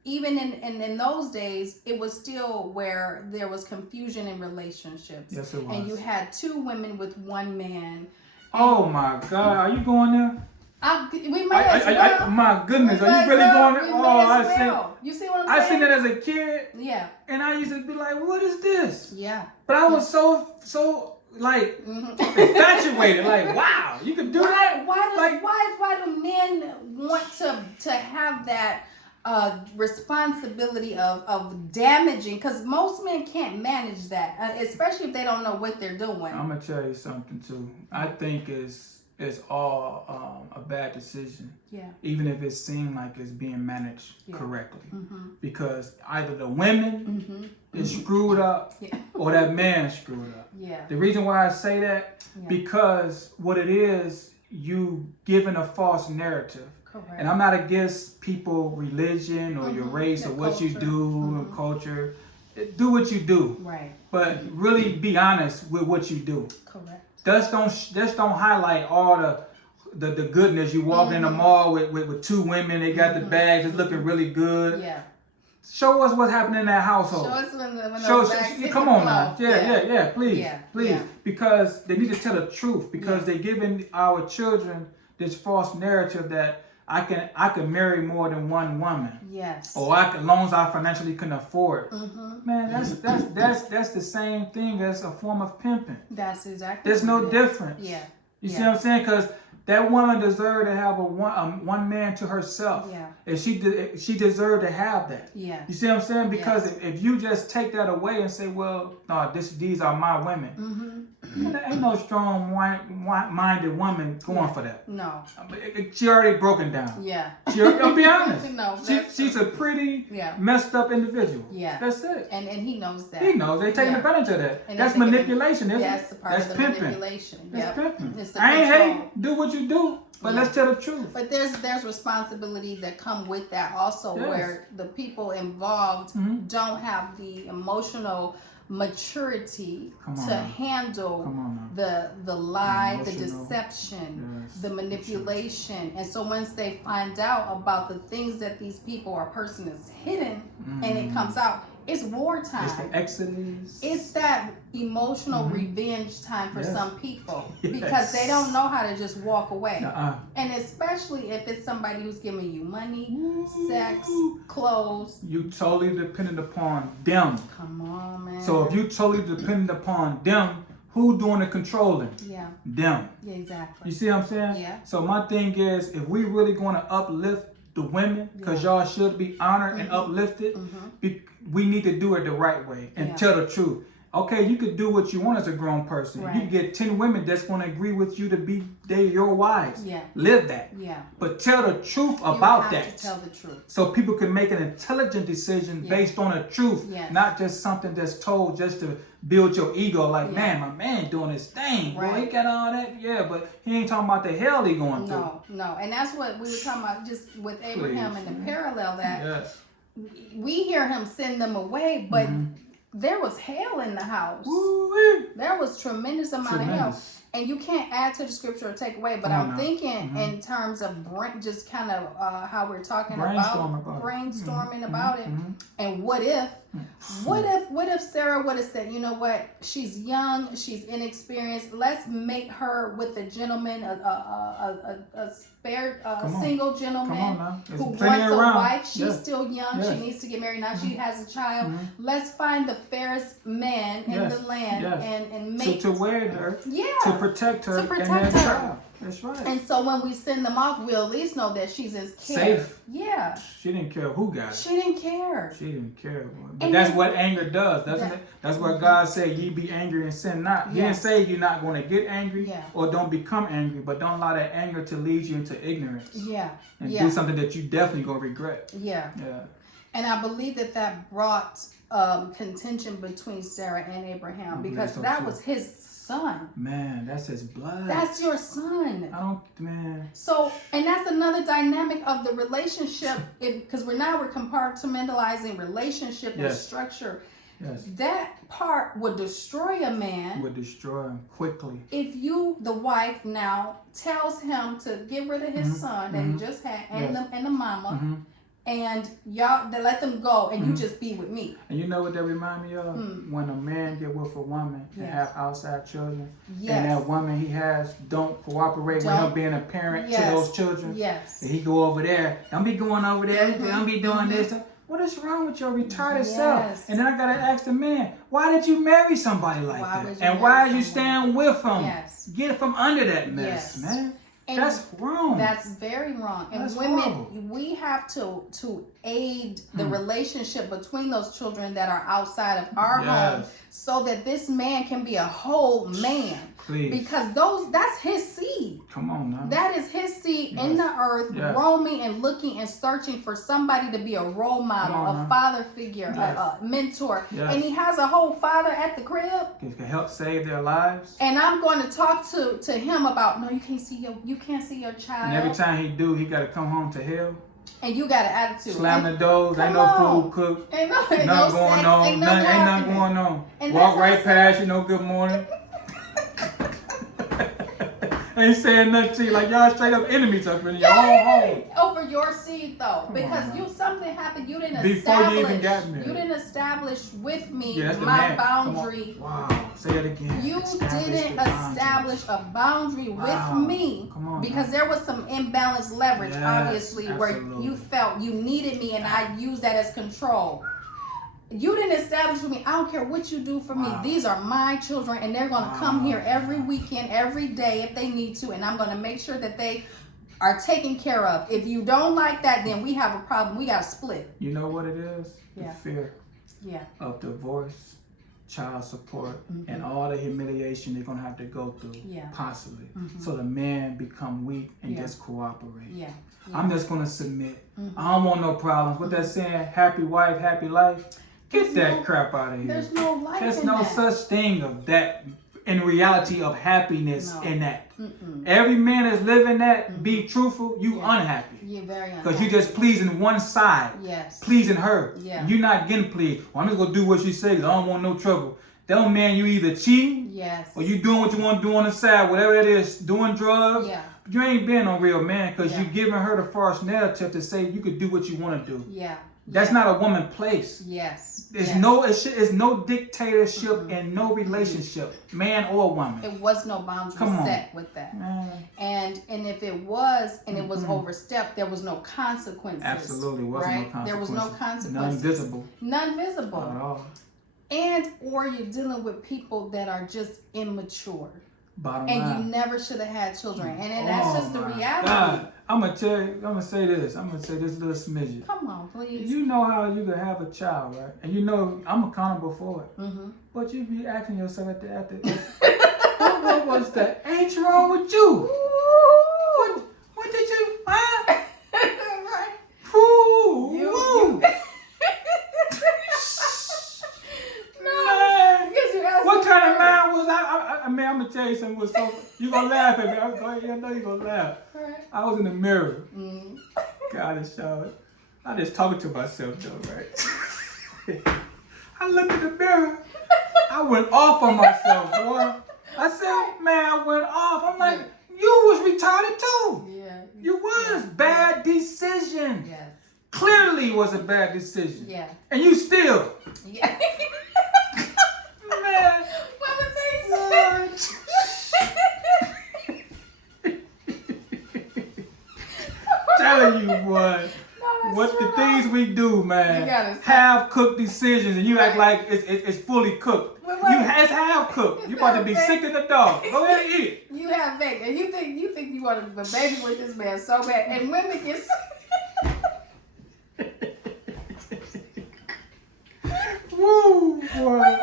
even in those days, it was still where there was confusion in relationships. Yes, it was. And you had two women with one man. Oh my God, are you going there? We might as well. My goodness, are you really going there? Oh, you see what I'm saying? I seen that as a kid. Yeah. And I used to be like, what is this? Yeah. But I was so like infatuated, like, wow, you could do that? Why do men want to have that responsibility of damaging? Because most men can't manage that, especially if they don't know what they're doing. I'm gonna tell you something too. I think it's all a bad decision. Yeah. Even if it seemed like it's being managed correctly, because either the women is screwed up or that man screwed up. Yeah. The reason why I say that because what it is, you giving a false narrative. Correct. And I'm not against people, religion or your race or what you do, culture. Do what you do. Right. But really be honest with what you do. Correct. Just don't highlight all the goodness. You walk in the mall with two women, they got the bags, it's looking really good. Yeah. Show us what's happening in that household. Show us when those bags come on now. Yeah, please. Yeah. Because they need to tell the truth, because they're giving our children this false narrative that I can marry more than one woman. Yes. Or as long as I financially can afford. Man, that's the same thing as a form of pimping. That's exactly. There's no difference. Yeah. You see what I'm saying? Because that woman deserved to have one man to herself. Yeah. And she deserved to have that. Yeah. You see what I'm saying? Because if you just take that away and say, well, no, these are my women. There ain't no strong-minded woman going for that. No. She already broken down. Yeah. I'll be honest. No, she's a pretty messed up individual. Yeah. That's it. And he knows that. He knows. They taking advantage of that. And that's manipulation, isn't it? That's part of the pimping. manipulation. That's pimping. It's the I ain't control. hate. Do what you do, but let's tell the truth. But there's responsibility that come with that also, where the people involved don't have the emotional maturity to handle the lie, the deception, the manipulation. And so once they find out about the things that these people or person is hidden and it comes out, it's wartime. It's the Exodus. It's that emotional revenge time for some people because they don't know how to just walk away. And especially if it's somebody who's giving you money, sex, clothes. You totally dependent upon them. Come on, man. So if you totally dependent upon them, who doing the controlling? Yeah. Them. Yeah, exactly. You see what I'm saying? Yeah. So my thing is, if we really going to uplift the women, because y'all should be honored and uplifted, we need to do it the right way and tell the truth. Okay, you could do what you want as a grown person. Right. You can get 10 women that's going to agree with you to be your wives. Yeah. Live that. Yeah. But tell the truth about that. You have to tell the truth. So people can make an intelligent decision based on the truth, not just something that's told just to build your ego. Like, man, my man doing his thing. Right. Boy, he got all that. Yeah, but he ain't talking about the hell he going through. No. And that's what we were talking about just with Abraham and the parallel that we hear him send them away, but there was hell in the house. Woo-wee. There was tremendous amount of hell. And you can't add to the scripture or take away, but I'm thinking in terms of just kind of how we're talking about brainstorming about it. And what if Sarah would have said, you know what, she's young, she's inexperienced, let's make her with a gentleman, a single gentleman who wants a wife. She's still young, she needs to get married, now she has a child. Let's find the fairest man in the land and make to wed her, to protect her and that child. That's right. And so when we send them off, we'll at least know that she's in care. Safe. Yeah. She didn't care who got it. She didn't care. She didn't care. But And that's what anger does, doesn't it? That's what God said, ye be angry and sin not. He didn't say you're not going to get angry or don't become angry, but don't allow that anger to lead you into ignorance. Yeah. And do something that you definitely going to regret. Yeah. And I believe that brought contention between Sarah and Abraham because that was his son. Man, that's his blood. That's your son. Man. So, and that's another dynamic of the relationship, because we're compartmentalizing relationship and structure. Yes. That part would destroy a man. Would destroy him quickly. If you, the wife, now tells him to get rid of his son that he just had and the mama. And y'all, they let them go, and you just be with me. And you know what that remind me of? When a man get with a woman and have outside children, and that woman he has don't cooperate with him being a parent to those children. Yes. And he go over there. Don't be going over there. Don't be doing this. What is wrong with your retarded self? And then I gotta ask the man, why did you marry somebody like that? And why are you staying with him? Get from under that mess, man. And that's wrong. That's very wrong. And that's women, horrible. We have to aid the relationship between those children that are outside of our home, so that this man can be a whole man. Please. Because that's his seed. Come on now. That is his seed in the earth, roaming and looking and searching for somebody to be a role model, a father figure, a mentor. And he has a whole father at the crib. He can help save their lives. And I'm going to talk to him about, no, you can't see your child. And every time he do, he got to come home to hell. And you got an attitude. Slam the doors. Ain't no food cooked. Ain't nothing going on. Ain't nothing going on. Walk right past you. No good morning. Ain't saying nothing to you, like y'all straight up enemies up in your own home. Over your seed though, because something happened. You didn't before you even got married. You didn't establish with me my boundary. Wow, say it again. You didn't establish a boundary with me because there was some imbalanced leverage, obviously, where you felt you needed me, and I used that as control. You didn't establish with me. I don't care what you do for me. These are my children, and they're going to come here every weekend, every day if they need to, and I'm going to make sure that they are taken care of. If you don't like that, then we have a problem. We got to split. You know what it is? The fear of divorce, child support, and all the humiliation they're going to have to go through, possibly. So the man become weak and just cooperate. I'm just going to submit. I don't want no problems. What they're saying, happy wife, happy life. Get that crap out of here. There's no life There's in no that. such thing of that in reality of happiness in that. Every man is living that, be truthful, you unhappy. You're very unhappy. Because you're just pleasing one side. Pleasing her. You're not getting pleased. Well, I'm just going to do what she says. I don't want no trouble. That don't mean you either cheating or you doing what you want to do on the side, whatever it is, doing drugs. You ain't being no real man because you're giving her the false narrative to say you could do what you want to do. That's not a woman place. There's no dictatorship in no relationship, man or woman. It was no boundary set with that. And if it was, and it was overstepped, there was no consequences. Absolutely, wasn't no consequences. There was no consequences. None visible. None visible. Not at all. And or you're dealing with people that are just immature. Bottom and line. You never should have had children. And that's just the reality. God. I'm going to say this little smidget. Come on, please. You know how you can have a child, right? And you know I'm accountable for it. But you be asking yourself at the what was the H wrong with you? What did you, huh? You. What kind of man was I mean, I'm gonna tell you something. Was so you gonna laugh at me? I know you gonna laugh. I was in the mirror. God, it's showered. I just talking to myself though, right? I looked in the mirror. I went off on myself, boy. I said, man, I went off. I'm like, you was retarded too. You was bad decision. Clearly was a bad decision. And you still. Man. Telling you what the things we do, man. Half cooked decisions, and you act like it's fully cooked. It's half cooked. You about to be sick in the dog. Go ahead and eat it. have faith, and you think you want to baby with this man so bad, and women get so Woo, boy. women get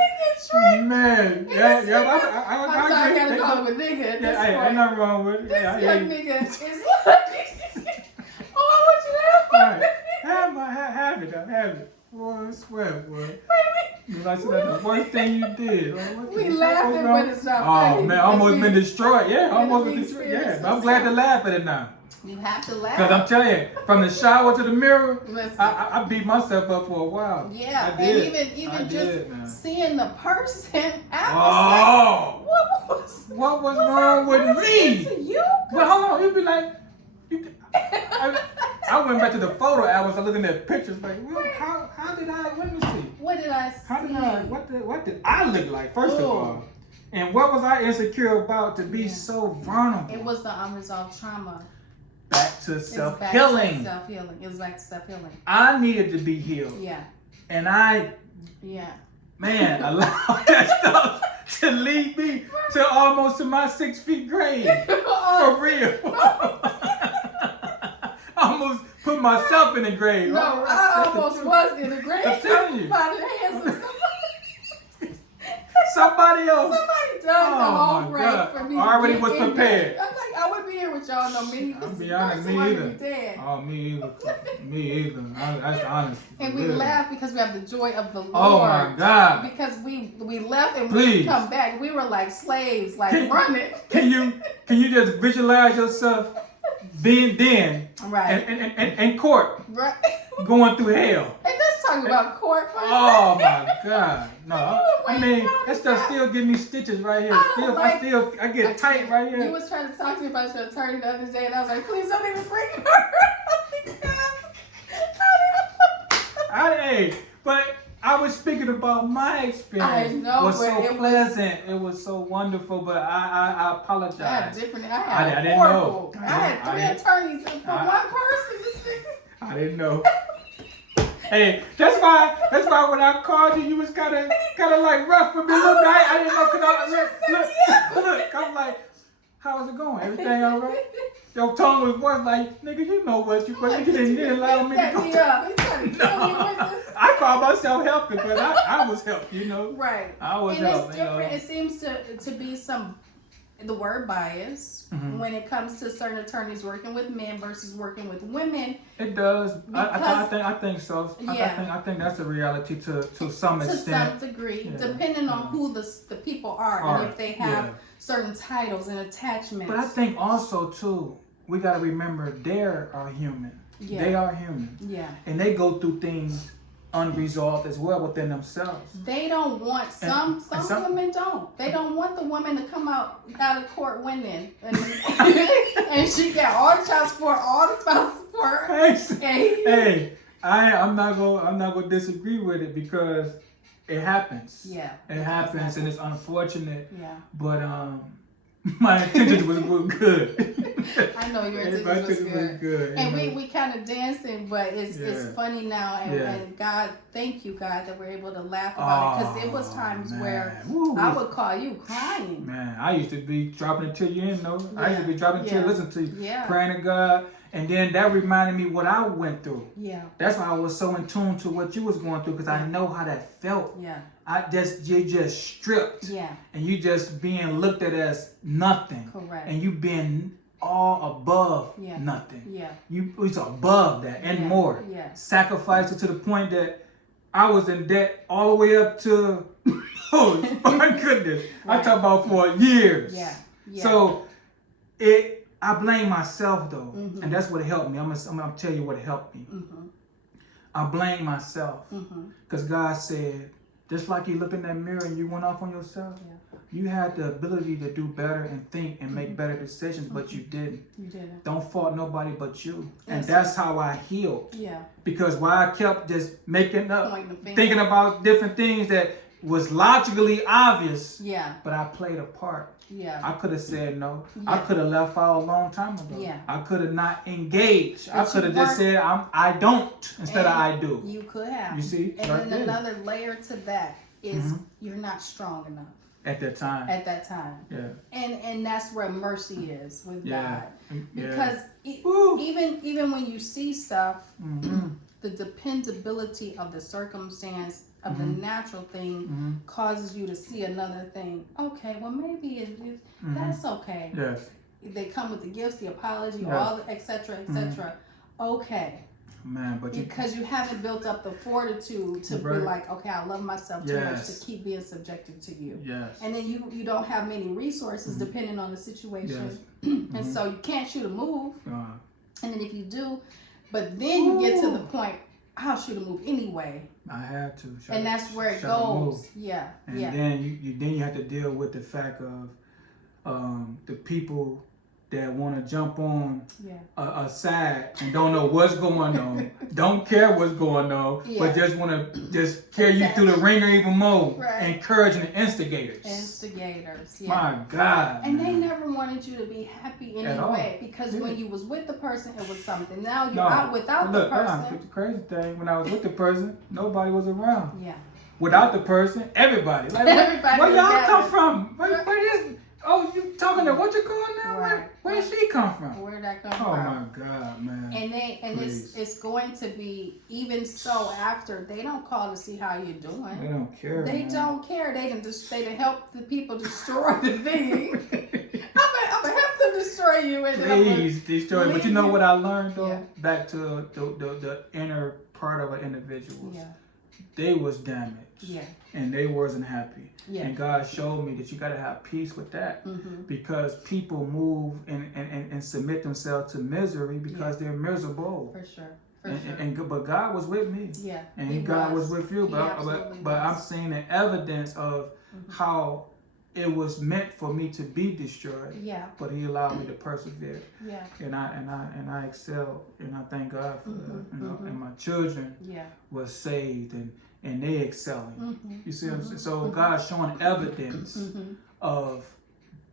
tricked. Man, I'm sorry, I I gotta call him a nigga at this Hey, point. ain't nothing wrong with it. This Yeah, young nigga is like, oh, I want you to have Right. Have it, though. Have it. Boy, I swear, boy. You like so that's the worst thing you did. Like, We laughing, but it's not Oh funny. man, almost been destroyed. Yeah, almost we been destroyed. Yeah, experienced but I'm this. glad to laugh at it now. You have to laugh. Cause I'm telling you, from the shower to the mirror, Listen. I beat myself up for a while. Yeah, I did. and even I just did, man. seeing the person after. Oh, What was wrong with me? To you? But hold on, you'd be like, I went back to the photo albums. I looking at pictures like, well, how did I? Let me see. What did I see? How did I? What did I look like? First of all, and what was I insecure about to be so vulnerable? It was the unresolved trauma. Back to self-healing. It was back to self-healing. I needed to be healed. Yeah. And I, man, allowed that stuff to lead me to almost to my 6 feet grave. For real. Almost put myself in the grave. No, I almost was in the grave. I'm telling you. By the hands of Somebody else. Somebody dug the whole grave for me. I already was prepared. I'm like, I wouldn't be here with y'all no me. I'll be honest, me either. Oh, me either. Me either. That's honest. And we laugh because we have the joy of the Lord. Oh my God. Because we left and Please. we come back. We were like slaves, like running. Can you just visualize yourself being right in court, right, going through hell? And let's talk about court for a Oh second. my God, no! I mean, that stuff still give me stitches right here. I get tight right here. You was trying to talk to me about your attorney the other day, and I was like, please don't even bring her up. But I was speaking about my experience. I know, it was but so pleasant. It was so wonderful. But I apologize. I didn't know. I had 3 attorneys for one person. I didn't know. Hey, that's why when I called you was kind of like rough with me a little bit. I didn't know because look, I'm like, how's it going? Everything all right? Your tone was voice like, nigga, you know what you didn't allow me to go. I call myself helping because I was helped, you know. Right. I was and helped. It's different. It seems to be the word bias when it comes to certain attorneys working with men versus working with women. It does. I think so. Yeah. I think that's a reality to some extent. To some degree, depending on who the people are and if they have certain titles and attachments. But I think also too, we got to remember they are human. Yeah. They are human. Yeah. And they go through things unresolved as well within themselves. They don't want some women don't. They don't want the woman to come out of court winning and she got all the child support, all the spouse support. Hey, I'm not gonna disagree with it because it happens. Yeah. It happens and it's unfortunate. Yeah. But my intentions was good. I know your intentions was good. And we kind of dancing, but it's funny now. And God, thank you, God, that we're able to laugh about it. Because it was times where I would call you crying. Man, I used to be dropping a tear, you didn't know. I used to be dropping a tear, listening to you, praying to God. And then that reminded me what I went through. Yeah. That's why I was so in tune to what you was going through because I know how that felt. Yeah. You just stripped. Yeah. And you just being looked at as nothing. Correct. And you being all above nothing. Yeah. You was above that and more. Yeah. Sacrificed it to the point that I was in debt all the way up to oh my goodness. Right. I talk about for years. Yeah. So I blame myself though, and that's what helped me. I'm gonna tell you what helped me. I blame myself because God said, just like you looked in that mirror and you went off on yourself, you had the ability to do better and think and make better decisions, but you didn't. You didn't. Don't fault nobody but you. And that's how I healed. Yeah. Because while I kept just making up, thinking about different things that was logically obvious, but I played a part. Yeah. I could have said no. Yeah. I could have left out a long time ago. Yeah. I could have not engaged. I could have just said I don't instead of I do. You could have. You see? And then another layer to that is you're not strong enough. at that time. At that time. Yeah. And that's where mercy is with Yeah. God. Because even when you see stuff, the dependability of the circumstance of the natural thing causes you to see another thing. Okay, well maybe that's okay. Yes. They come with the gifts, the apology, all the etc. etc. Okay. Man, but because you haven't built up the fortitude to be like, okay, I love myself too much to keep being subjected to you. Yes. And then you don't have many resources depending on the situation. And so you can't shoot a move. And then if you do, but then you get to the point, I'll shoot a move anyway. I have to. And that's where it goes. Yeah. And then you have to deal with the fact of the people that want to jump on a side and don't know what's going on, don't care what's going on, but just want to just carry you through the ringer even more, encouraging the instigators. My God. And they never wanted you to be happy anyway, because when you was with the person, it was something. Now you're out without the person. The crazy thing, when I was with the person, nobody was around. Yeah. Without the person, everybody. Like, where y'all come from? Where is? Oh, you talking to what you calling now? Where she come from? Where'd that come from? Oh my God, man! And it's going to be even so after they don't call to see how you're doing. They don't care. They don't care. They can help the people destroy the thing. I'm gonna help them destroy you. And please destroy. But you know what I learned though? Yeah. Back to the inner part of an individual. Yeah. They was damaged. Yeah. And they wasn't happy. Yeah. And God showed me that you got to have peace with that, because people move and submit themselves to misery because they're miserable. For sure. But God was with me. Yeah. And God was with you. But I'm seeing the evidence of how it was meant for me to be destroyed. Yeah. But He allowed me to persevere. Yeah. And I excel, and I thank God for that. You know, and my children was saved and they excelling. You see what I'm saying? So God's showing evidence of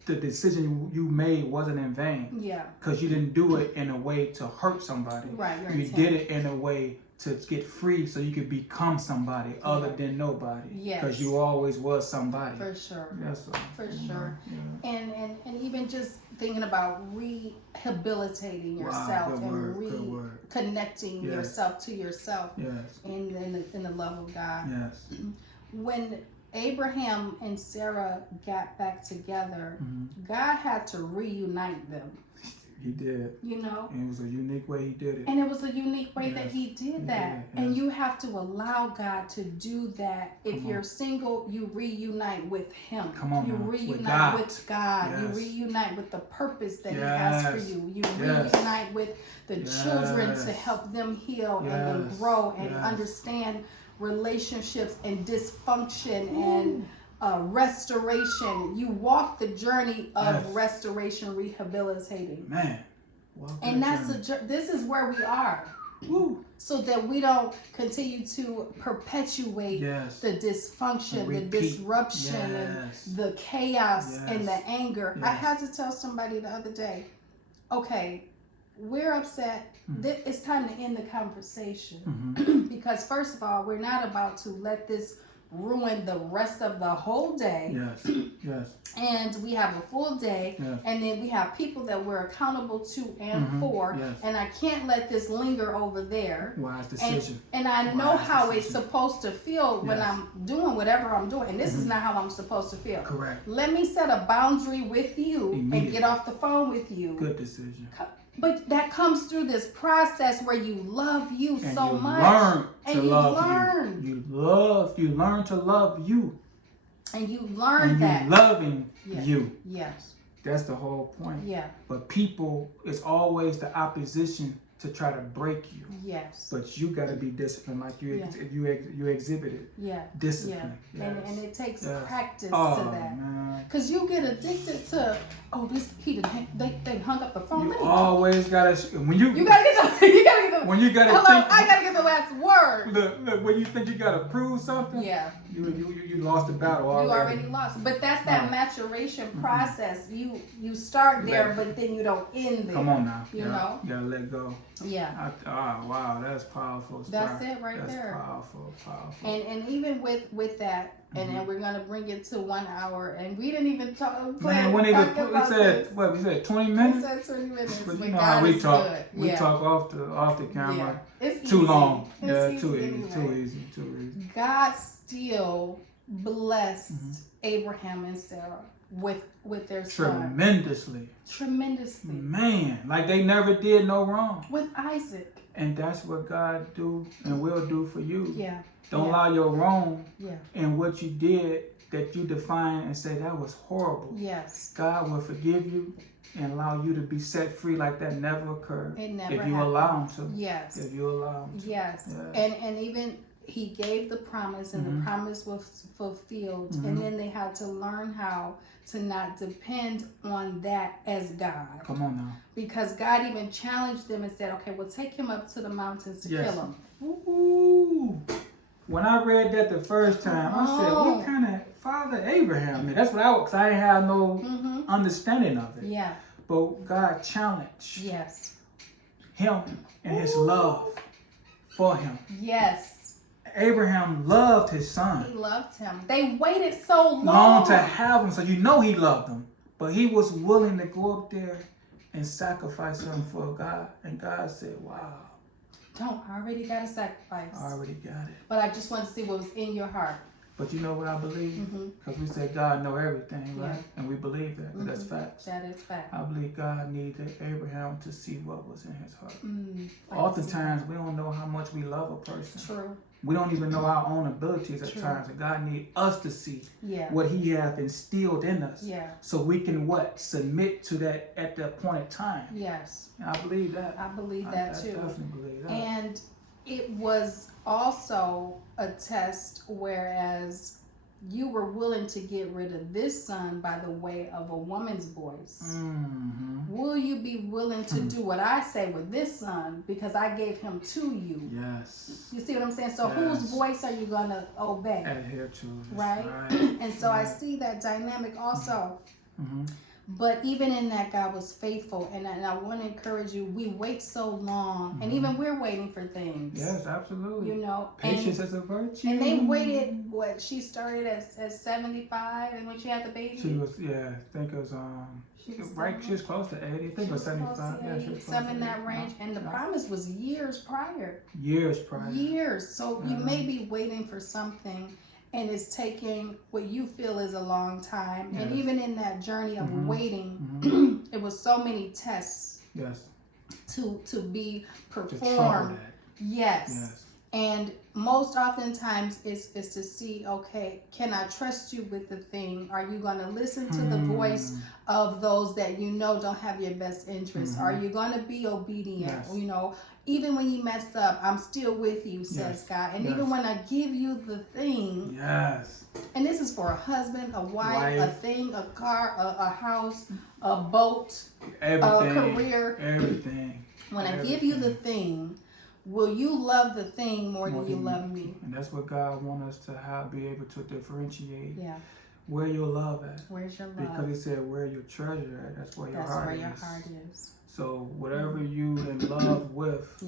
the decision you made wasn't in vain. Yeah. Because you didn't do it in a way to hurt somebody. Right. You did it in a way to get free so you could become somebody other than nobody. Yes. Because you always was somebody. For sure. That's all. For sure. Yeah. And even just thinking about rehabilitating yourself and reconnecting yourself to yourself in the love of God. Yes. When Abraham and Sarah got back together, God had to reunite them. He did. You know? And it was a unique way He did it. And it was a unique way that He did that. Yeah. And you have to allow God to do that. If you're single, you reunite with Him. Come on, you reunite with God. Yes. You reunite with the purpose that He has for you. You reunite with the children to help them heal and grow and understand relationships and dysfunction and restoration. You walk the journey of restoration, rehabilitating. Man, and this is where we are. Woo. So that we don't continue to perpetuate the dysfunction, the disruption, and the chaos and the anger. I had to tell somebody the other day, okay, we're upset. It's time to end the conversation. Because first of all, we're not about to let this ruin the rest of the whole day. Yes. And we have a full day, and then we have people that we're accountable to and for, and I can't let this linger over there. Wise decision. And I know how it's supposed to feel when I'm doing whatever I'm doing, and this is not how I'm supposed to feel. Correct. Let me set a boundary with you and get off the phone with you. Good decision. But that comes through this process where you love you and so you much. Learn and to you love learn. You learn to love you. And you learn that. And you loving you. Yes. That's the whole point. Yeah. But people, it's always the opposition to try to break you. Yes. But you got to be disciplined, like you exhibited. Yeah. Discipline. Yeah. Yes. And it takes practice to that. Because you get addicted to, they hung up the phone. You always gotta when you gotta get the when you gotta I gotta get the last word. Look, when you think you gotta prove something, you lost the battle already. You already lost. But that's that maturation process. You start there, but then you don't end there. Come on now. You know? You gotta let go. Yeah. Wow, that's powerful. That's it right there. That's powerful. And even with that, and then we're gonna bring it to 1 hour. And we didn't even talk. Man, we said 20 minutes. We said 20 minutes. But But you know God how we is talk. good. We talk off the camera. Yeah. It's too easy. long. It's yeah, easy too anyway. easy. Too easy. God still blessed Abraham and Sarah with their son tremendously. Man, like they never did no wrong. With Isaac. And that's what God do and will do for you. Yeah. Don't allow your wrong Yeah. and what you did that you define and say that was horrible. Yes. God will forgive you and allow you to be set free like that never occurred. It never if you happened. allow him to. Yes. If you allow him to. Yes. And even he gave the promise, and the promise was fulfilled. And then they had to learn how to not depend on that as God. Come on now. Because God even challenged them and said, okay, well, take him up to the mountains to kill him. Ooh. When I read that the first time, I said, what kind of father Abraham is? That's what because I didn't have no understanding of it. Yeah. But God challenged him and his love for him. Yes. Abraham loved his son. He loved him. They waited so long to have him, so you know he loved him. But he was willing to go up there and sacrifice him for God. And God said, wow. I already got a sacrifice. I already got it. But I just want to see what was in your heart. But you know what I believe? Because we say God know everything, right? And we believe that. That's facts. That is fact. I believe God needed Abraham to see what was in his heart. Oftentimes, we don't know how much we love a person. True. We don't even know our own abilities at times. And God needs us to see what he has instilled in us. So we can submit to that at that point in time. Yes. And I believe that. I believe that too. I definitely believe that. And it was also a test, whereas you were willing to get rid of this son by the way of a woman's voice. Will you be willing to do what I say with this son because I gave him to you? Yes. You see what I'm saying? So whose voice are you going to obey? Adhere to. Right? And so I see that dynamic also. But even in that, God was faithful. And I want to encourage you, we wait so long. And even we're waiting for things. Yes, absolutely. You know. Patience is a virtue. And they waited, she started at 75, and when she had the baby? She was, I think it was, she was close to 80. I think it was 75. Yeah, she was close some in that range. And the promise was years prior. Years. So you may be waiting for something, and it's taking what you feel is a long time. And even in that journey of waiting, it was so many tests to be performed. Yes. And most oftentimes is to see, okay, can I trust you with the thing? Are you going to listen to the voice of those that you know don't have your best interests? Are you going to be obedient? You know, even when you messed up, I'm still with you, says God. And even when I give you the thing, and this is for a husband, a wife, a thing, a car, a house, a boat, a career, everything. When I give you the thing, will you love the thing more than you love me? And that's what God wants us to be able to differentiate. Where your love at? Where's your love? Because he said, where your treasure at? That's where your heart is. That's where your heart is. So whatever you in love with,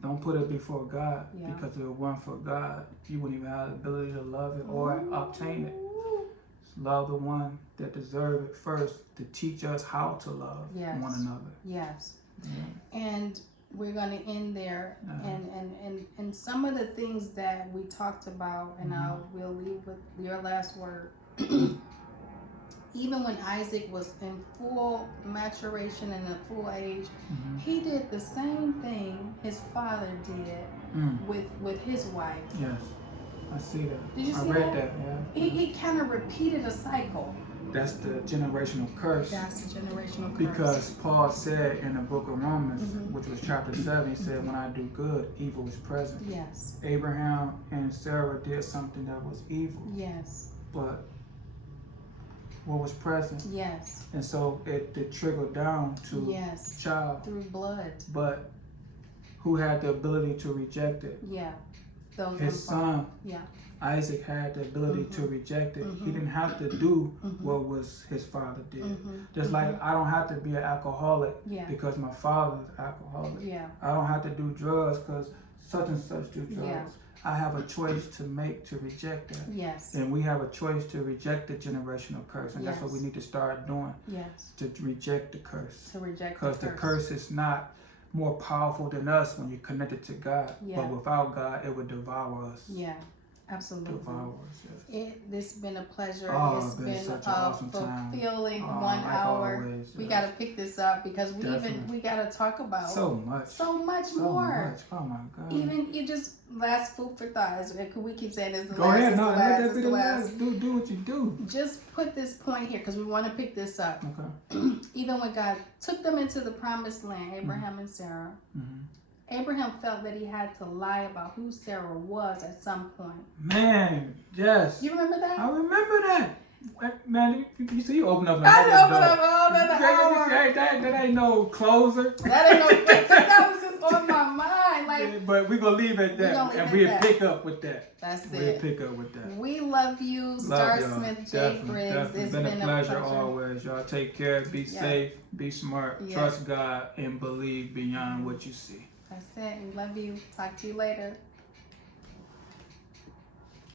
don't put it before God. Because if it weren't for God, you wouldn't even have the ability to love it or obtain it. Love the one that deserves it first to teach us how to love one another. Yes. And we're going to end there. And some of the things that we talked about, and we'll leave with your last word. Even when Isaac was in full maturation and in full age, he did the same thing his father did with his wife. Yes, I see that. Did you see I read that? He kind of repeated a cycle. That's the generational curse. That's the generational curse. Because Paul said in the book of Romans, which was chapter 7, he said, when I do good, evil is present. Yes. Abraham and Sarah did something that was evil. Yes. But what was present? Yes. And so it trickled down to the child. Through blood. But who had the ability to reject it? His son. Isaac had the ability to reject it. He didn't have to do what was his father did. Just like I don't have to be an alcoholic because my father's alcoholic. I don't have to do drugs because such and such do drugs. I have a choice to make to reject that. Yes. And we have a choice to reject the generational curse. And that's what we need to start doing. Yes. To reject the curse. To reject because the curse is not more powerful than us when you're connected to God. Yeah. But without God, it would devour us. Yeah. Absolutely. Devour us, yes. This has been a pleasure. Oh, It's been such an awesome time. fulfilling Oh, 1 like hour. always, We yes. got to pick this up because we Definitely. got to talk about so much more. Much. Oh my God. Even you just last food for thought. We keep saying this. Go ahead. No, let that be the last. Do what you do. Just put this point here because we want to pick this up. Okay. Even when God took them into the promised land, Abraham and Sarah. Mm-hmm. Abraham felt that he had to lie about who Sarah was at some point. Man, yes. You remember that? I remember that. Man, you see, you open up I another open door. up another hour. That ain't no closer. That ain't no closer. That was just on my mind. Like, yeah, but we're going to leave it at that. And we'll pick up with that. That's it. We'll pick up with that. We love you, Star Smith, J.Briggs. It's been a pleasure always. Y'all take care. Be safe. Be smart. Yes. Trust God and believe beyond what you see. That's it. We love you. Talk to you later.